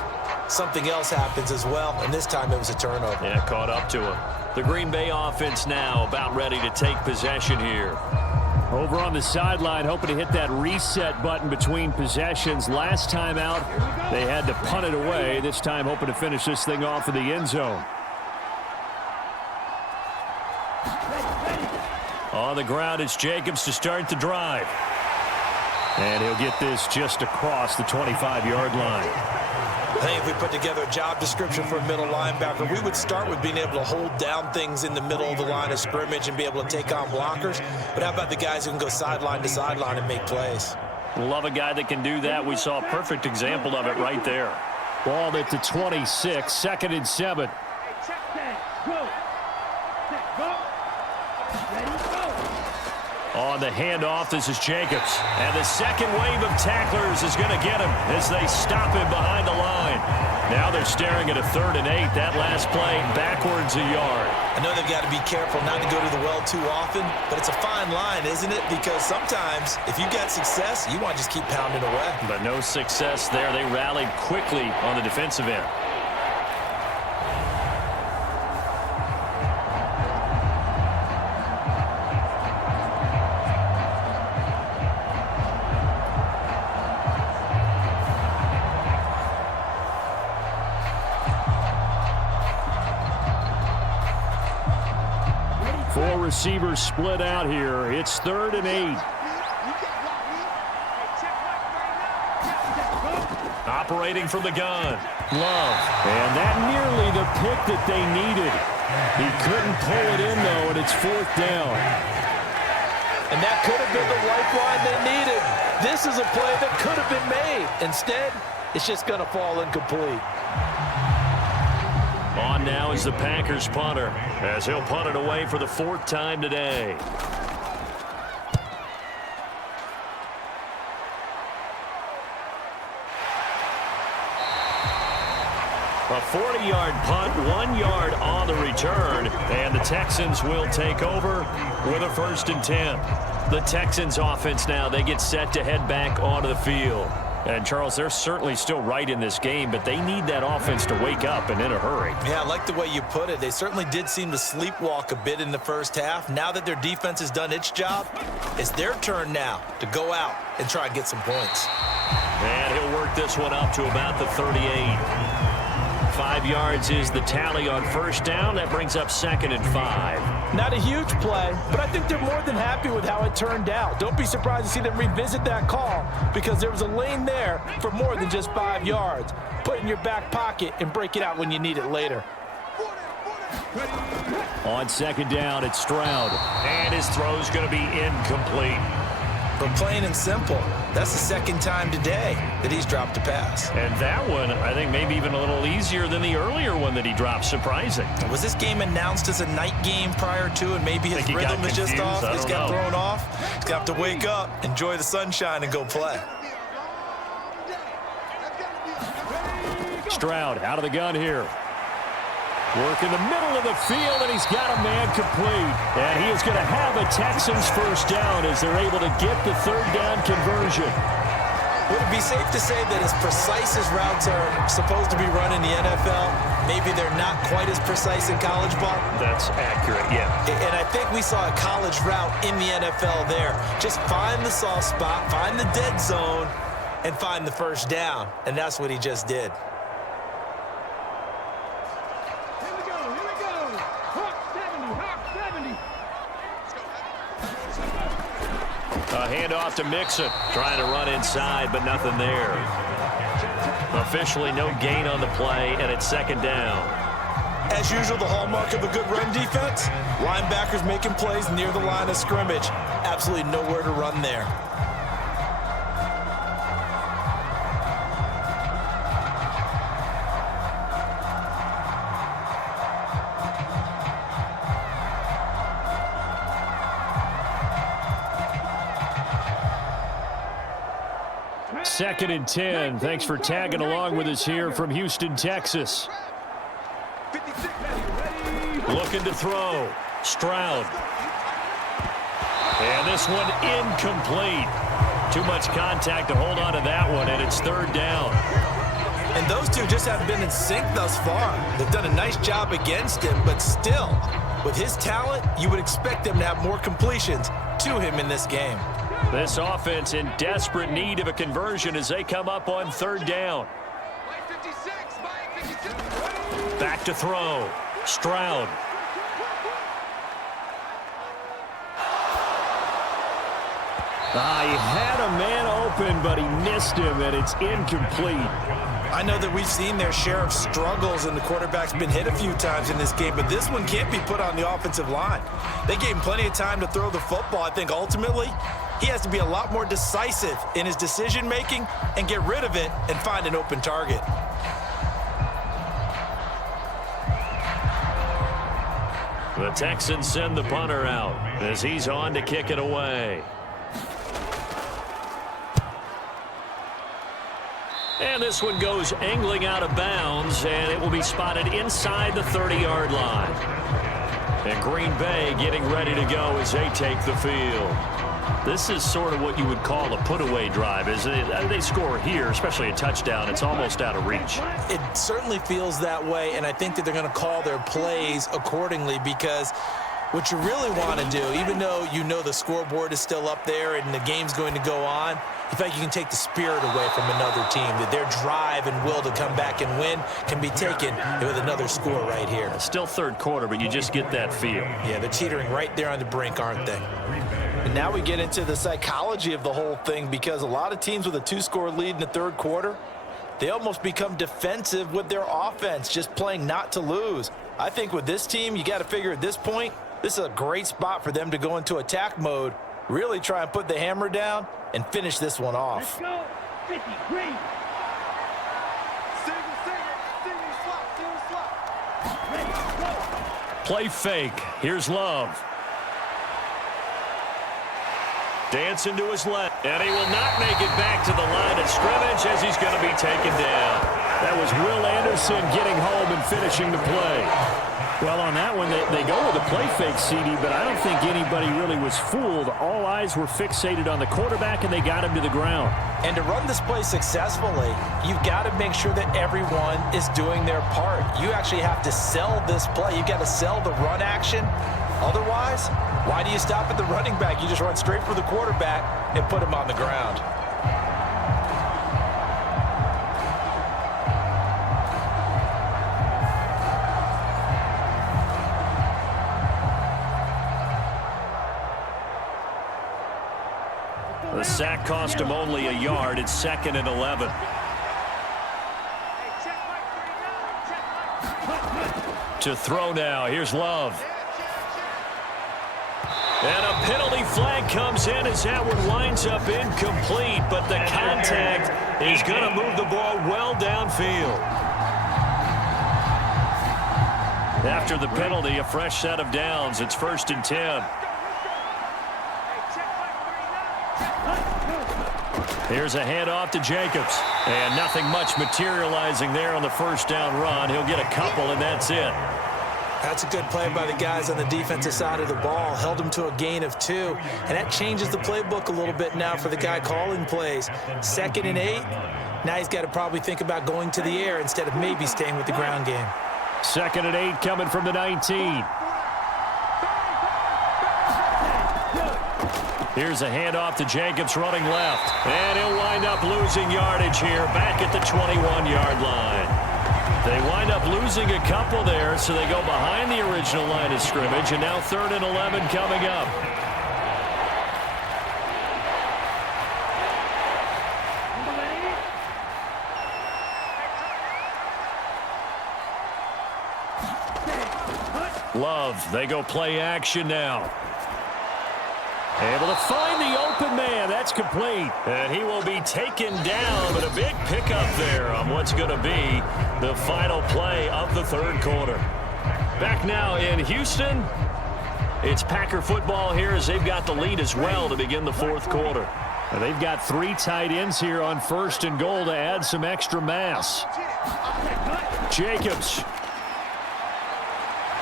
something else happens as well, and this time it was a turnover. Yeah, caught up to him. The Green Bay offense now about ready to take possession here. Over on the sideline, hoping to hit that reset button between possessions. Last time out, they had to punt it away. This time, hoping to finish this thing off in the end zone. On the ground, it's Jacobs to start the drive. And he'll get this just across the 25-yard line. I think if we put together a job description for a middle linebacker, we would start with being able to hold down things in the middle of the line of scrimmage and be able to take on blockers. But how about the guys who can go sideline to sideline and make plays? Love a guy that can do that. We saw a perfect example of it right there. Ball at the 26, 2nd and 7. Set, go. Set, go. Ready, go. On the handoff, this is Jacobs. And the second wave of tacklers is going to get him as they stop him behind the line. Now they're staring at a 3rd and 8. That last play backwards a yard. I know they've got to be careful not to go to the well too often, but it's a fine line, isn't it? Because sometimes if you get success, you want to just keep pounding away. But no success there. They rallied quickly on the defensive end. Receivers split out here. It's 3rd and 8. Operating from the gun. Love. And that nearly the pick that they needed. He couldn't pull it in, though, and it's 4th down. And that could have been the lifeline they needed. This is a play that could have been made. Instead, it's just going to fall incomplete. On now is the Packers punter, as he'll punt it away for the 4th time today. A 40-yard punt, 1 yard on the return, and the Texans will take over with a 1st and 10. The Texans offense now, they get set to head back onto the field. And, Charles, they're certainly still right in this game, but they need that offense to wake up and in a hurry. Yeah, I like the way you put it. They certainly did seem to sleepwalk a bit in the first half. Now that their defense has done its job, it's their turn now to go out and try and get some points. And he'll work this one up to about the 38. 5 yards is the tally on 1st down. That brings up 2nd and 5. Not a huge play, but I think they're more than happy with how it turned out. Don't be surprised to see them revisit that call because there was a lane there for more than just 5 yards. Put it in your back pocket and break it out when you need it later. On 2nd down, it's Stroud. And his throw's going to be incomplete. But plain and simple, that's the 2nd time today that he's dropped a pass. And that one, I think, maybe even a little easier than the earlier one that he dropped. Surprising. Was this game announced as a night game prior to, and maybe his rhythm is just off? He's got thrown off. He's got to wake up, enjoy the sunshine, and go play. Stroud out of the gun here. Work in the middle of the field, and he's got a man complete. And he is going to have a Texans 1st down as they're able to get the 3rd down conversion. Would it be safe to say that as precise as routes are supposed to be run in the NFL, maybe they're not quite as precise in college ball? That's accurate, yeah. And I think we saw a college route in the NFL there. Just find the soft spot, find the dead zone, and find the first down. And that's what he just did. Here we go. Hawk 70. A handoff to Mixon. Trying to run inside, but nothing there. Officially no gain on the play, and it's second down. As usual, the hallmark of a good run defense, linebackers making plays near the line of scrimmage. Absolutely nowhere to run there. Second and 10. Thanks for tagging along with us here from Houston, Texas. 56. Looking to throw. Stroud. And this one incomplete. Too much contact to hold on to that one, and it's third down. And those two just haven't been in sync thus far. They've done a nice job against him, but still, with his talent, you would expect them to have more completions to him in this game. This offense in desperate need of a conversion as they come up on third down. Back to throw. Stroud. He had a man open, but he missed him, and it's incomplete. I know that we've seen their share of struggles, and the quarterback's been hit a few times in this game, but this one can't be put on the offensive line. They gave him plenty of time to throw the football. I think ultimately he has to be a lot more decisive in his decision-making and get rid of it and find an open target. The Texans send the punter out as he's on to kick it away. And this one goes angling out of bounds, and it will be spotted inside the 30-yard line. And Green Bay getting ready to go as they take the field. This is sort of what you would call a put-away drive, isn't it? They score here, especially a touchdown. It's almost out of reach. It certainly feels that way, and I think that they're going to call their plays accordingly, because what you really want to do, even though you know the scoreboard is still up there and the game's going to go on, you feel like you can take the spirit away from another team, that their drive and will to come back and win can be taken with another score right here. Still third quarter, but you just get that feel. Yeah, they're teetering right there on the brink, aren't they? And now we get into the psychology of the whole thing, because a lot of teams with a two-score lead in the third quarter, they almost become defensive with their offense, just playing not to lose. I think with this team, you got to figure at this point, this is a great spot for them to go into attack mode, really try and put the hammer down and finish this one off. Let's go. 50, green. Single slot. Ready, go. Play fake. Here's Love. Dancing to his left. And he will not make it back to the line of scrimmage as he's going to be taken down. That was Will Anderson getting home and finishing the play. Well, on that one, they go with a play fake, CD, but I don't think anybody really was fooled. All eyes were fixated on the quarterback, and they got him to the ground. And to run this play successfully, you've got to make sure that everyone is doing their part. You actually have to sell this play. You've got to sell the run action. Otherwise, why do you stop at the running back? You just run straight for the quarterback and put him on the ground. The sack cost him only a yard. It's 2nd and 11. To throw now. Here's Love. And a penalty flag comes in as that one winds up incomplete, but the contact is going to move the ball well downfield. After the penalty, a fresh set of downs. It's 1st and 10. Here's a handoff to Jacobs. And nothing much materializing there on the first down run. He'll get a couple, and that's it. That's a good play by the guys on the defensive side of the ball. Held them to a gain of 2. And that changes the playbook a little bit now for the guy calling plays. 2nd and 8. Now he's got to probably think about going to the air instead of maybe staying with the ground game. 2nd and 8 coming from the 19. Here's a handoff to Jacobs running left. And he'll wind up losing yardage here back at the 21-yard line. They wind up losing a couple there, so they go behind the original line of scrimmage, and now 3rd and 11 coming up. Love, they go play action now. Able to find the open man. That's complete. And he will be taken down, but a big pickup there on what's going to be the final play of the 3rd quarter. Back now in Houston. It's Packer football here as they've got the lead as well to begin the 4th quarter. And they've got 3 tight ends here on 1st and goal to add some extra mass. Jacobs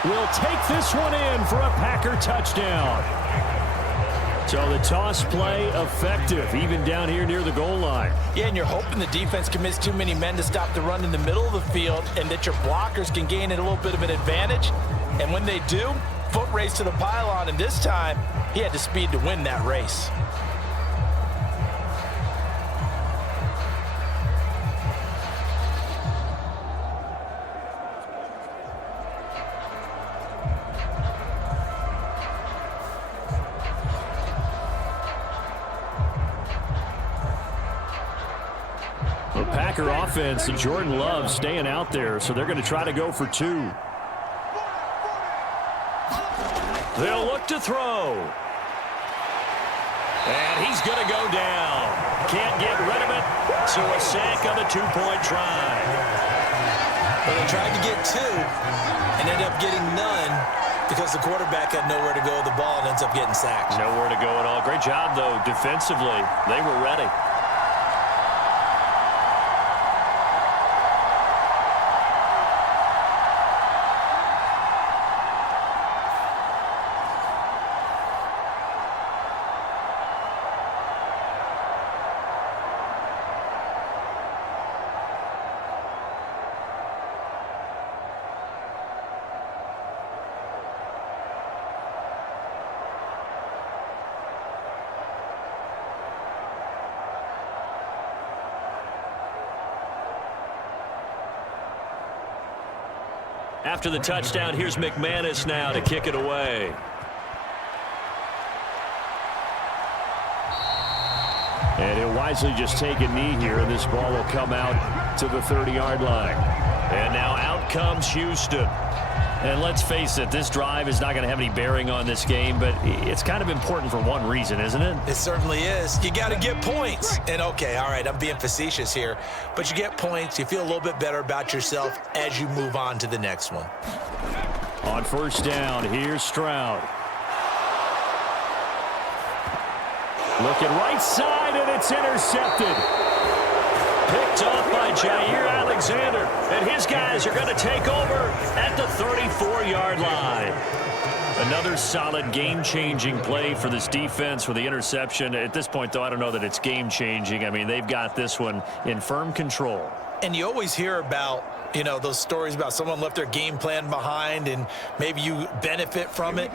will take this one in for a Packer touchdown. So the toss play effective, even down here near the goal line. Yeah, and you're hoping the defense commits too many men to stop the run in the middle of the field and that your blockers can gain a little bit of an advantage. And when they do, foot race to the pylon, and this time he had the speed to win that race. Packer offense and Jordan Love staying out there, so they're going to try to go for 2. They'll look to throw. And he's going to go down. Can't get rid of it, so a sack on the 2-point try. Well, they tried to get 2 and ended up getting none because the quarterback had nowhere to go with the ball and ends up getting sacked. Nowhere to go at all. Great job, though, defensively. They were ready. After the touchdown, here's McManus now to kick it away. And he'll wisely just take a knee here, and this ball will come out to the 30-yard line. And now out comes Houston. And let's face it, this drive is not going to have any bearing on this game, but it's kind of important for one reason, isn't it? It certainly is. You got to get points. And, okay, all right, I'm being facetious here, but you get points. You feel a little bit better about yourself as you move on to the next one. On 1st down, here's Stroud. Looking right side, and it's intercepted. Picked off by Jair Alexander, and his guys are going to take over at the 34-yard line. Another solid game-changing play for this defense with the interception. At this point, though, I don't know that it's game-changing. I mean, they've got this one in firm control. And you always hear about, you know, those stories about someone left their game plan behind and maybe you benefit from it.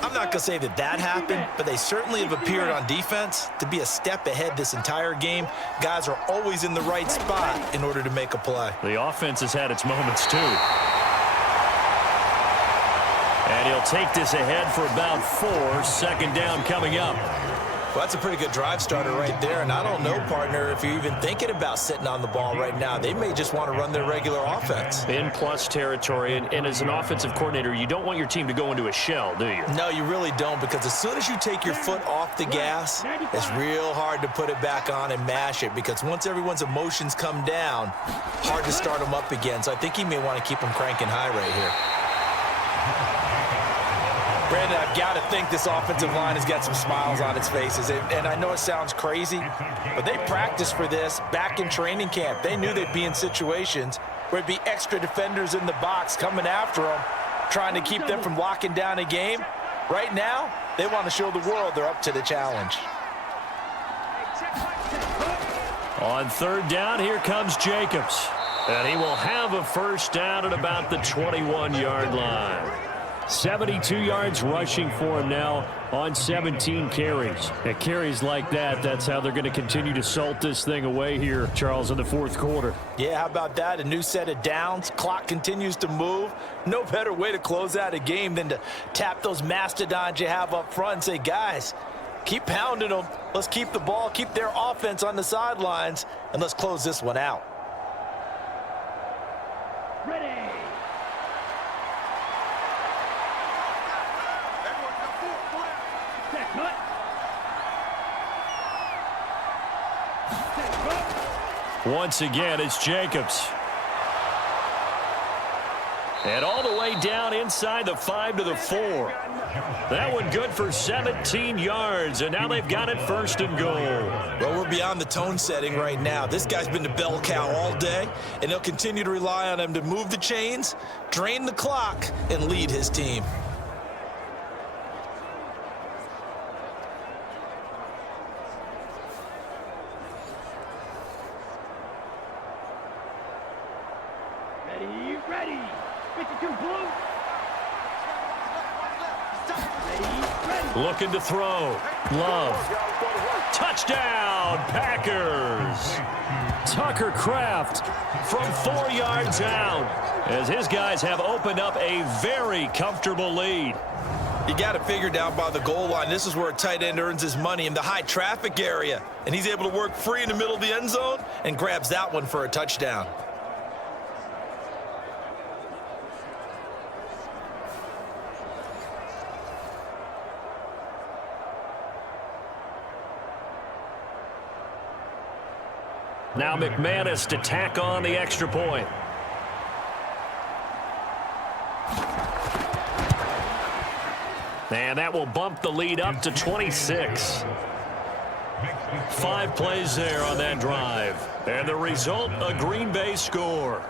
I'm not going to say that that happened, but they certainly have appeared on defense to be a step ahead this entire game. Guys are always in the right spot in order to make a play. The offense has had its moments, too. And he'll take this ahead for about 4. 2nd down coming up. Well, that's a pretty good drive starter right there. And I don't know, partner, if you're even thinking about sitting on the ball right now. They may just want to run their regular offense. In plus territory. And as an offensive coordinator, you don't want your team to go into a shell, do you? No, you really don't, because as soon as you take your foot off the gas, it's real hard to put it back on and mash it, because once everyone's emotions come down, hard to start them up again. So I think he may want to keep them cranking high right here. Brandon, I've got to think this offensive line has got some smiles on its faces. And I know it sounds crazy, but they practiced for this back in training camp. They knew they'd be in situations where it'd be extra defenders in the box coming after them. trying to keep them from locking down a game. Right now, they want to show the world they're up to the challenge. On third down, here comes Jacobs. And he will have a first down at about the 21-yard line. 72 yards rushing for him now on 17 carries. And carries like that, that's how they're going to continue to salt this thing away here, Charles, in the fourth quarter. Yeah, how about that? A new set of downs. Clock continues to move. No better way to close out a game than to tap those mastodons you have up front and say, guys, keep pounding them. Let's keep the ball, keep their offense on the sidelines, and let's close this one out. Ready. Set, cut. Set, cut. Once again, it's Jacobs. And all the way down inside the 5 to the 4. That one good for 17 yards, and now they've got it first and goal. Well, we're beyond the tone setting right now. This guy's been the bell cow all day, and they'll continue to rely on him to move the chains, drain the clock, and lead his team. Ready, ready. 52 blue. Ready. Looking to throw. Love. Touchdown, Packers. Tucker Kraft from 4 yards out as his guys have opened up a very comfortable lead. You got to figure down by the goal line. This is where a tight end earns his money, in the high traffic area. And he's able to work free in the middle of the end zone and grabs that one for a touchdown. Now McManus to tack on the extra point. And that will bump the lead up to 26. 5 plays there on that drive. And the result, a Green Bay score.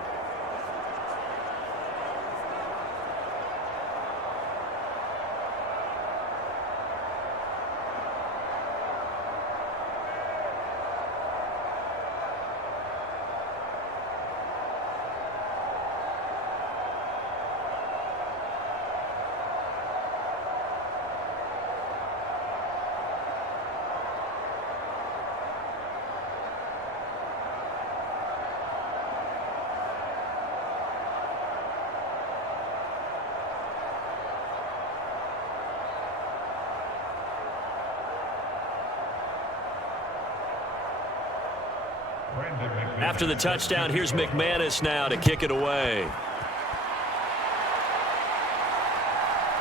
After the touchdown, here's McManus now to kick it away.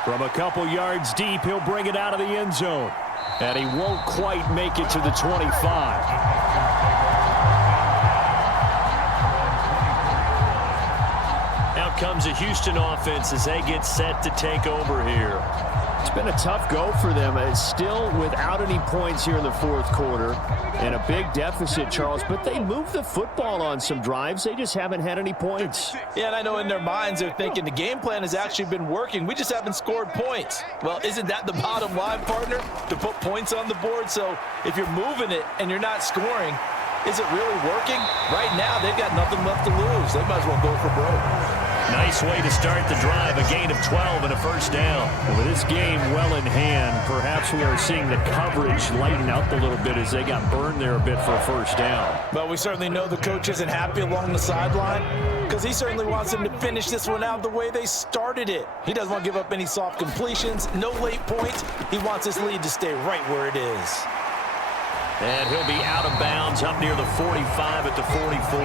From a couple yards deep, he'll bring it out of the end zone. And he won't quite make it to the 25. Out comes the Houston offense as they get set to take over here. It's been a tough go for them. It's still without any points here in the fourth quarter and a big deficit, Charles, but they moved the football on some drives. They just haven't had any points. Yeah, and I know in their minds they're thinking the game plan has actually been working. We just haven't scored points. Well, isn't that the bottom line, partner? To put points on the board. So if you're moving it and you're not scoring, is it really working? Right now, they've got nothing left to lose. They might as well go for broke. Nice way to start the drive, a gain of 12 and a first down. Well, with this game well in hand, perhaps we are seeing the coverage lighten up a little bit as they got burned there a bit for a first down. But we certainly know the coach isn't happy along the sideline because he certainly wants them to finish this one out the way they started it. He doesn't want to give up any soft completions, no late points. He wants his lead to stay right where it is. And he'll be out of bounds up near the 45 at the 44.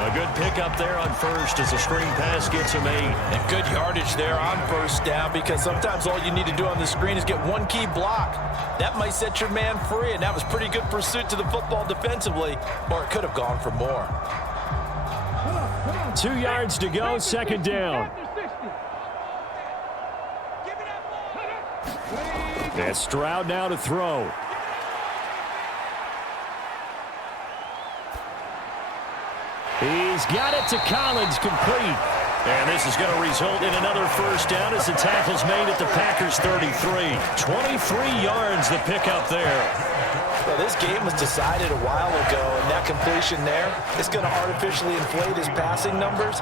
A good pickup there on first as the screen pass gets him 8. And good yardage there on first down because sometimes all you need to do on the screen is get one key block. That might set your man free, and that was pretty good pursuit to the football defensively, or it could have gone for more. 2 yards to go, second down. And Stroud now to throw. He's got it to Collins, complete. And this is going to result in another first down as the tackle's made at the Packers' 33. 23 yards the pickup there. Well, this game was decided a while ago, and that completion there is going to artificially inflate his passing numbers.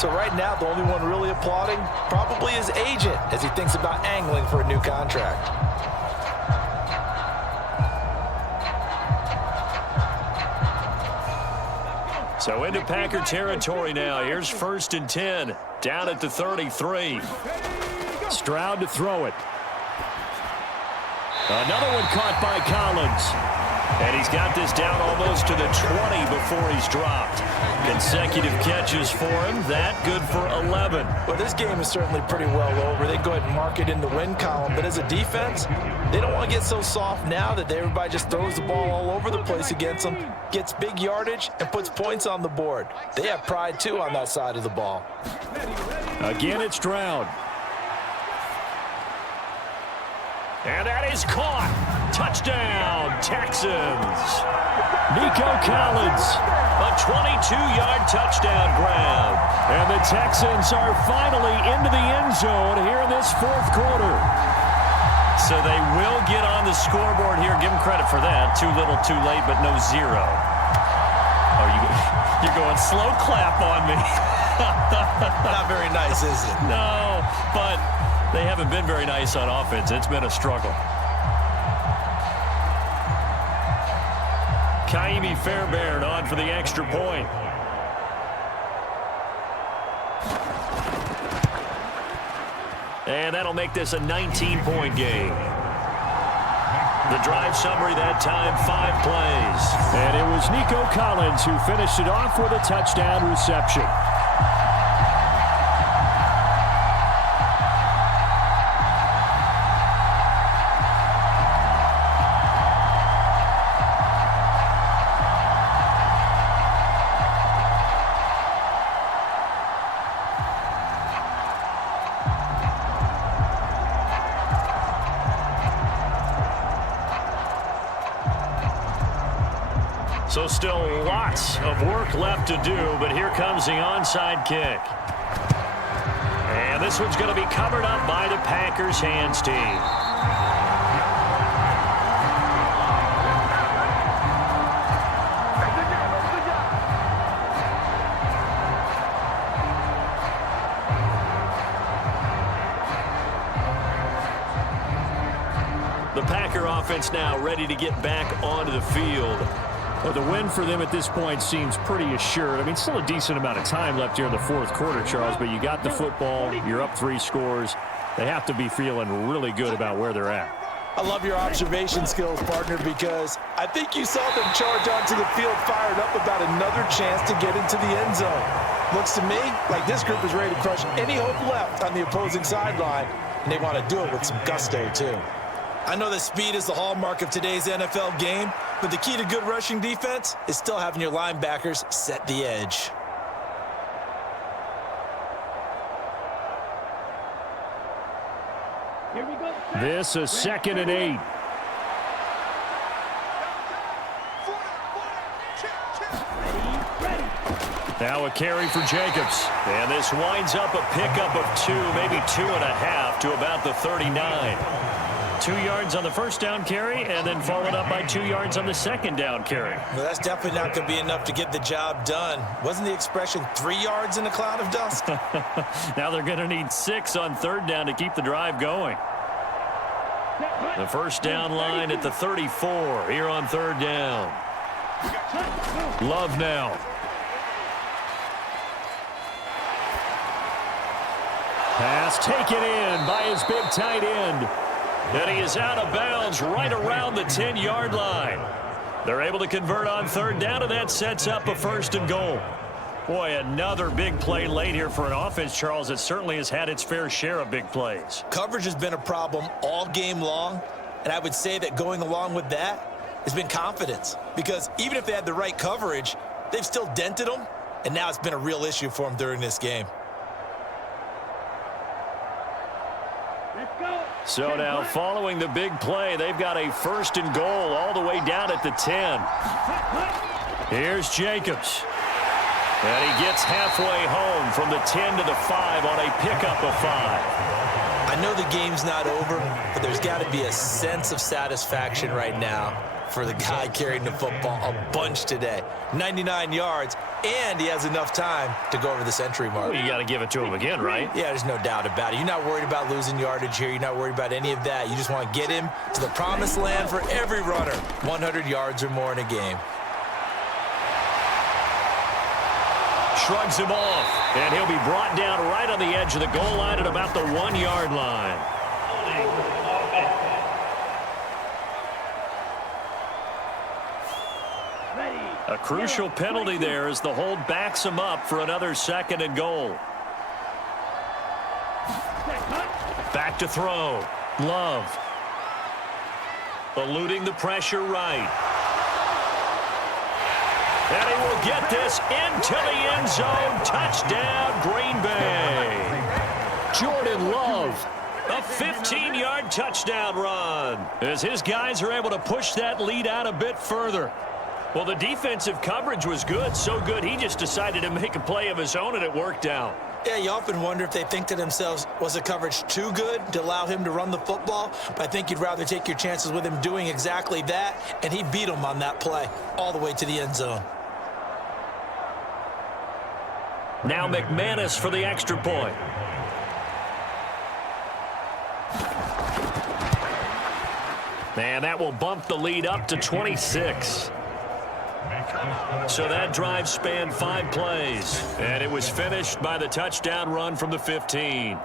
So right now, the only one really applauding probably his agent as he thinks about angling for a new contract. So into Packer territory now. Here's 1st and 10. Down at the 33. Stroud to throw it. Another one caught by Collins. And he's got this down almost to the 20 before he's dropped. Consecutive catches for him. That good for 11. Well, this game is certainly pretty well over. They go ahead and mark it in the win column. But as a defense, they don't want to get so soft now that everybody just throws the ball all over the place against them, gets big yardage, and puts points on the board. They have pride, too, on that side of the ball. Again, it's Stroud. And that is caught. Touchdown, Texans. Nico Collins, a 22-yard touchdown grab. And the Texans are finally into the end zone here in this 4th quarter. So they will get on the scoreboard here. Give them credit for that. Too little, too late, but no zero. Oh, you're going slow clap on me. Not very nice, is it? No, but they haven't been very nice on offense. It's been a struggle. Kaimi Fairbairn on for the extra point. And that'll make this a 19-point game. The drive summary that time, 5 plays. And it was Nico Collins who finished it off with a touchdown reception. So still lots of work left to do, but here comes the onside kick. And this one's going to be covered up by the Packers hands team. The Packer offense now ready to get back onto the field. Well, the win for them at this point seems pretty assured. I mean, still a decent amount of time left here in the 4th quarter, Charles, but you got the football, you're up 3 scores. They have to be feeling really good about where they're at. I love your observation skills, partner, because I think you saw them charge onto the field fired up about another chance to get into the end zone. Looks to me like this group is ready to crush any hope left on the opposing sideline, and they want to do it with some gusto, too. I know that speed is the hallmark of today's NFL game, but the key to good rushing defense is still having your linebackers set the edge. Here we go. This is 2nd and 8. Ready. Now a carry for Jacobs. And this winds up a pickup of 2, maybe 2.5 to about the 39. 2 yards on the first down carry, and then followed up by 2 yards on the second down carry. Well, that's definitely not going to be enough to get the job done. Wasn't the expression 3 yards in a cloud of dust? Now they're going to need 6 on 3rd down to keep the drive going. The first down line at the 34 here on 3rd down. Love now. Pass taken in by his big tight end. And he is out of bounds right around the 10-yard line. They're able to convert on 3rd down, and that sets up a 1st and goal. Boy, another big play late here for an offense, Charles, that certainly has had its fair share of big plays. Coverage has been a problem all game long, and I would say that going along with that has been confidence. Because even if they had the right coverage, they've still dented them, and now it's been a real issue for them during this game. So now, following the big play, they've got a 1st and goal all the way down at the 10. Here's Jacobs. And he gets halfway home from the 10 to the 5 on a pickup of 5. I know the game's not over, but there's got to be a sense of satisfaction right now for the guy carrying the football a bunch today. 99 yards, and he has enough time to go over the century mark. Well, you got to give it to him again, right? Yeah, there's no doubt about it. You're not worried about losing yardage here. You're not worried about any of that. You just want to get him to the promised land for every runner. 100 yards or more in a game. Shrugs him off, and he'll be brought down right on the edge of the goal line at about the 1-yard line. A crucial penalty there as the hold backs him up for another 2nd and goal. Back to throw. Love. Eluding the pressure right. And he will get this into the end zone. Touchdown, Green Bay. Jordan Love. A 15-yard touchdown run as his guys are able to push that lead out a bit further. Well, the defensive coverage was good, so good he just decided to make a play of his own, and it worked out. Yeah, you often wonder if they think to themselves, was the coverage too good to allow him to run the football? But I think you'd rather take your chances with him doing exactly that, and he beat him on that play all the way to the end zone. Now McManus for the extra point. And that will bump the lead up to 26. So that drive spanned 5 plays, and it was finished by the touchdown run from the 15.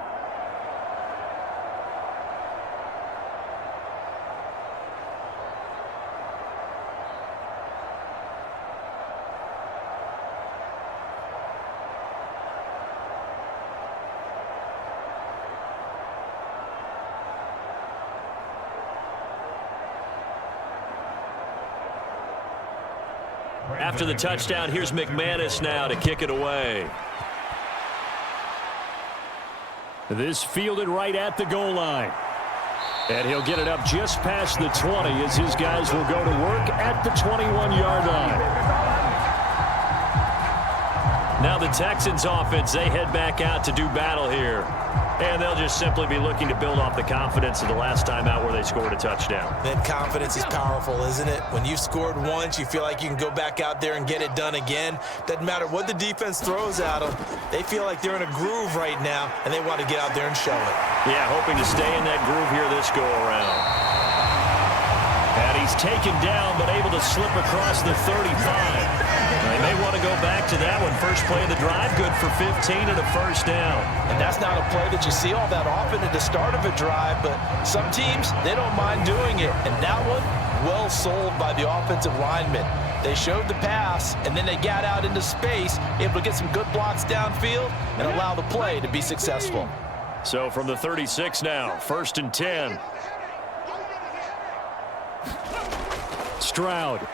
After the touchdown, here's McManus now to kick it away. This fielded right at the goal line. And he'll get it up just past the 20 as his guys will go to work at the 21-yard line. Now the Texans offense, they head back out to do battle here. And they'll just simply be looking to build off the confidence of the last time out where they scored a touchdown. That confidence is powerful, isn't it? When you've scored once, you feel like you can go back out there and get it done again. Doesn't matter what the defense throws at them. They feel like they're in a groove right now, and they want to get out there and show it. Yeah, hoping to stay in that groove here this go-around. And he's taken down, but able to slip across the 35. They may want to go back to that one. First play of the drive, good for 15 and a first down. And that's not a play that you see all that often at the start of a drive, but some teams, they don't mind doing it. And that one, well sold by the offensive lineman. They showed the pass, and then they got out into space, able to get some good blocks downfield and allow the play to be successful. So from the 36 now, 1st and 10. Stroud.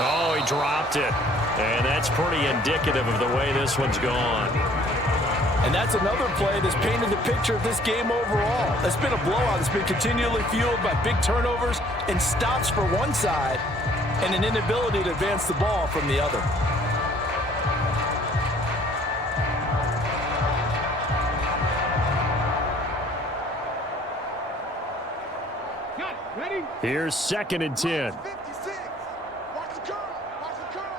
Oh, he dropped it. And that's pretty indicative of the way this one's gone. And that's another play that's painted the picture of this game overall. It's been a blowout. It's been continually fueled by big turnovers and stops for one side and an inability to advance the ball from the other. Here's 2nd and 10. 56. Watch the curl. Watch the curl.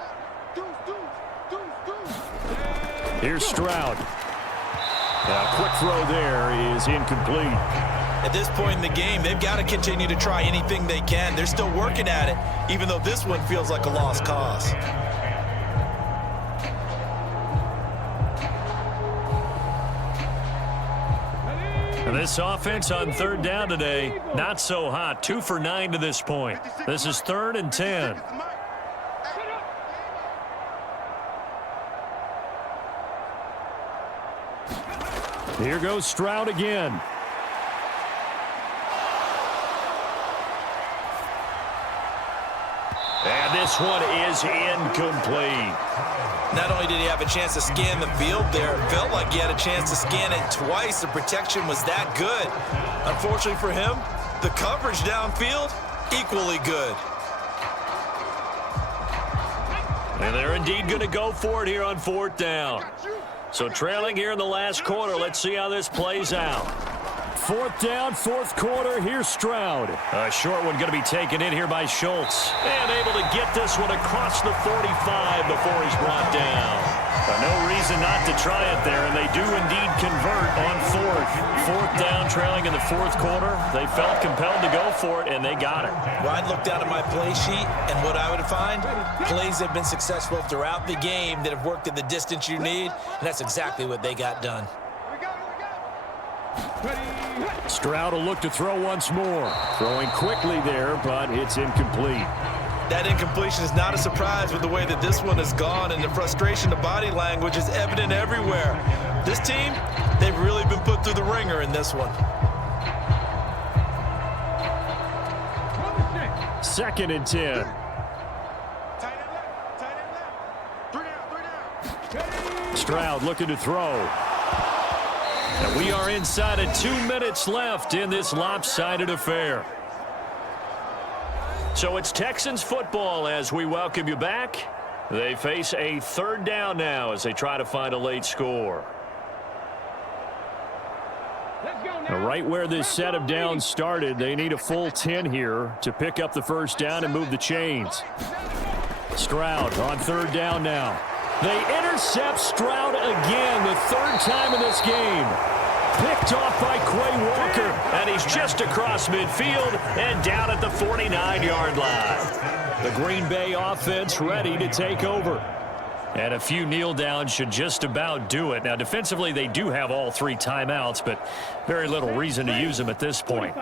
Deuce. Here's Stroud. A quick throw there is incomplete. At this point in the game, they've got to continue to try anything they can. They're still working at it, even though this one feels like a lost cause. This offense on 3rd down today, not so hot. 2 for 9 to this point. This is 3rd and 10. Here goes Stroud again. And this one is incomplete. Not only did he have a chance to scan the field there, it felt like he had a chance to scan it twice. The protection was that good. Unfortunately for him, the coverage downfield, equally good. And they're indeed going to go for it here on 4th down. So trailing here in the last quarter. Let's see how this plays out. 4th down, 4th quarter. Here's Stroud. A short one going to be taken in here by Schultz. And able to get this one across the 45 before he's brought down. No reason not to try it there, and they do indeed convert on 4th. 4th down, trailing in the 4th quarter. They felt compelled to go for it, and they got it. Well, I'd look down at my play sheet, and what I would find, plays have been successful throughout the game that have worked at the distance you need, and that's exactly what they got done. Stroud will look to throw once more. Throwing quickly there, but it's incomplete. That incompletion is not a surprise with the way that this one has gone, and the frustration, the body language is evident everywhere. This team, they've really been put through the ringer in this one. 2nd and 10. Tight end left. Tight end left. 3 down. Stroud looking to throw. And we are inside of 2 minutes left in this lopsided affair. So it's Texans football as we welcome you back. They face a 3rd down now as they try to find a late score. Now, right where this set of downs started, they need a full 10 here to pick up the 1st down and move the chains. Stroud on 3rd down now. They intercept Stroud again, the 3rd time in this game. Picked off by Quay Walker. And he's just across midfield and down at the 49-yard line. The Green Bay offense ready to take over. And a few kneel downs should just about do it. Now, defensively, they do have all 3 timeouts, but very little reason to use them at this point.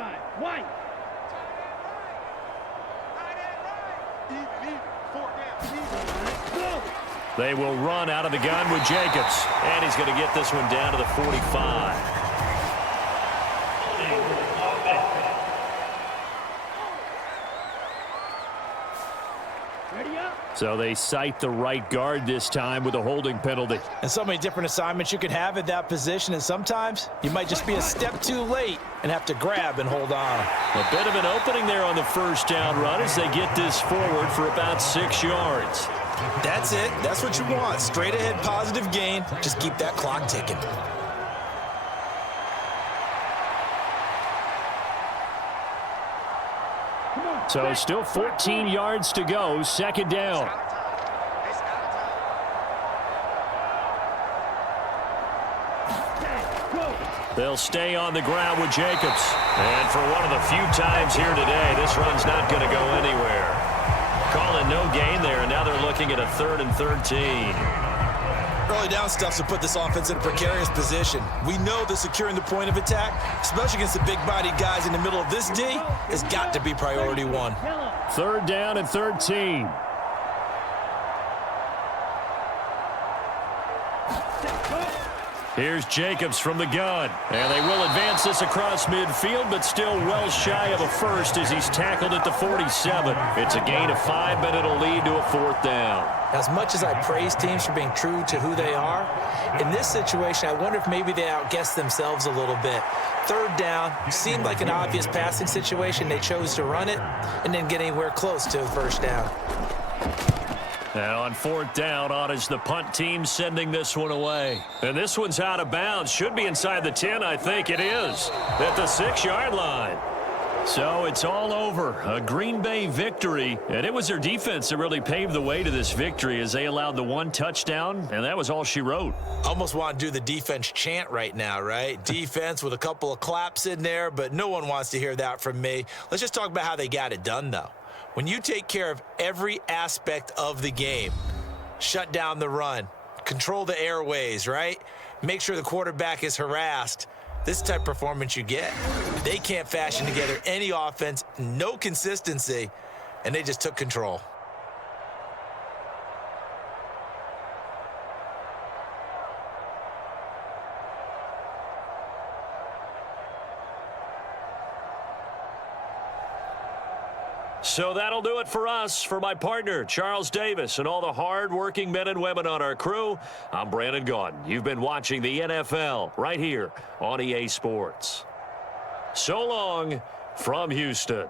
They will run out of the gun with Jacobs. And he's going to get this one down to the 45. So they cite the right guard this time with a holding penalty. And so many different assignments you can have at that position, and sometimes you might just be a step too late and have to grab and hold on. A bit of an opening there on the 1st down run as they get this forward for about 6 yards. That's it. That's what you want. Straight ahead positive gain. Just keep that clock ticking. So still 14 yards to go, 2nd down. They'll stay on the ground with Jacobs. And for one of the few times here today, this run's not going to go anywhere. Calling no gain there, and now they're looking at a 3rd and 13. Early down stuff to put this offense in a precarious position. We know that securing the point of attack, especially against the big-bodied guys in the middle of this D, has got to be priority 1. 3rd down and 13. Here's Jacobs from the gun. And they will advance this across midfield, but still well shy of a first as he's tackled at the 47. It's a gain of 5, but it'll lead to a 4th down. As much as I praise teams for being true to who they are, in this situation, I wonder if maybe they outguessed themselves a little bit. 3rd down seemed like an obvious passing situation. They chose to run it and didn't get anywhere close to a 1st down. And on 4th down, on is the punt team sending this one away. And this one's out of bounds. Should be inside the 10, I think it is. At the 6-yard line. So it's all over. A Green Bay victory. And it was their defense that really paved the way to this victory as they allowed the 1 touchdown. And that was all she wrote. Almost want to do the defense chant right now, right? Defense with a couple of claps in there, but no one wants to hear that from me. Let's just talk about how they got it done, though. When you take care of every aspect of the game, shut down the run, control the airways, right? Make sure the quarterback is harassed. This type of performance you get. They can't fashion together any offense, no consistency, and they just took control. So that'll do it for us. For my partner, Charles Davis, and all the hard-working men and women on our crew, I'm Brandon Gaudin. You've been watching the NFL right here on EA Sports. So long from Houston.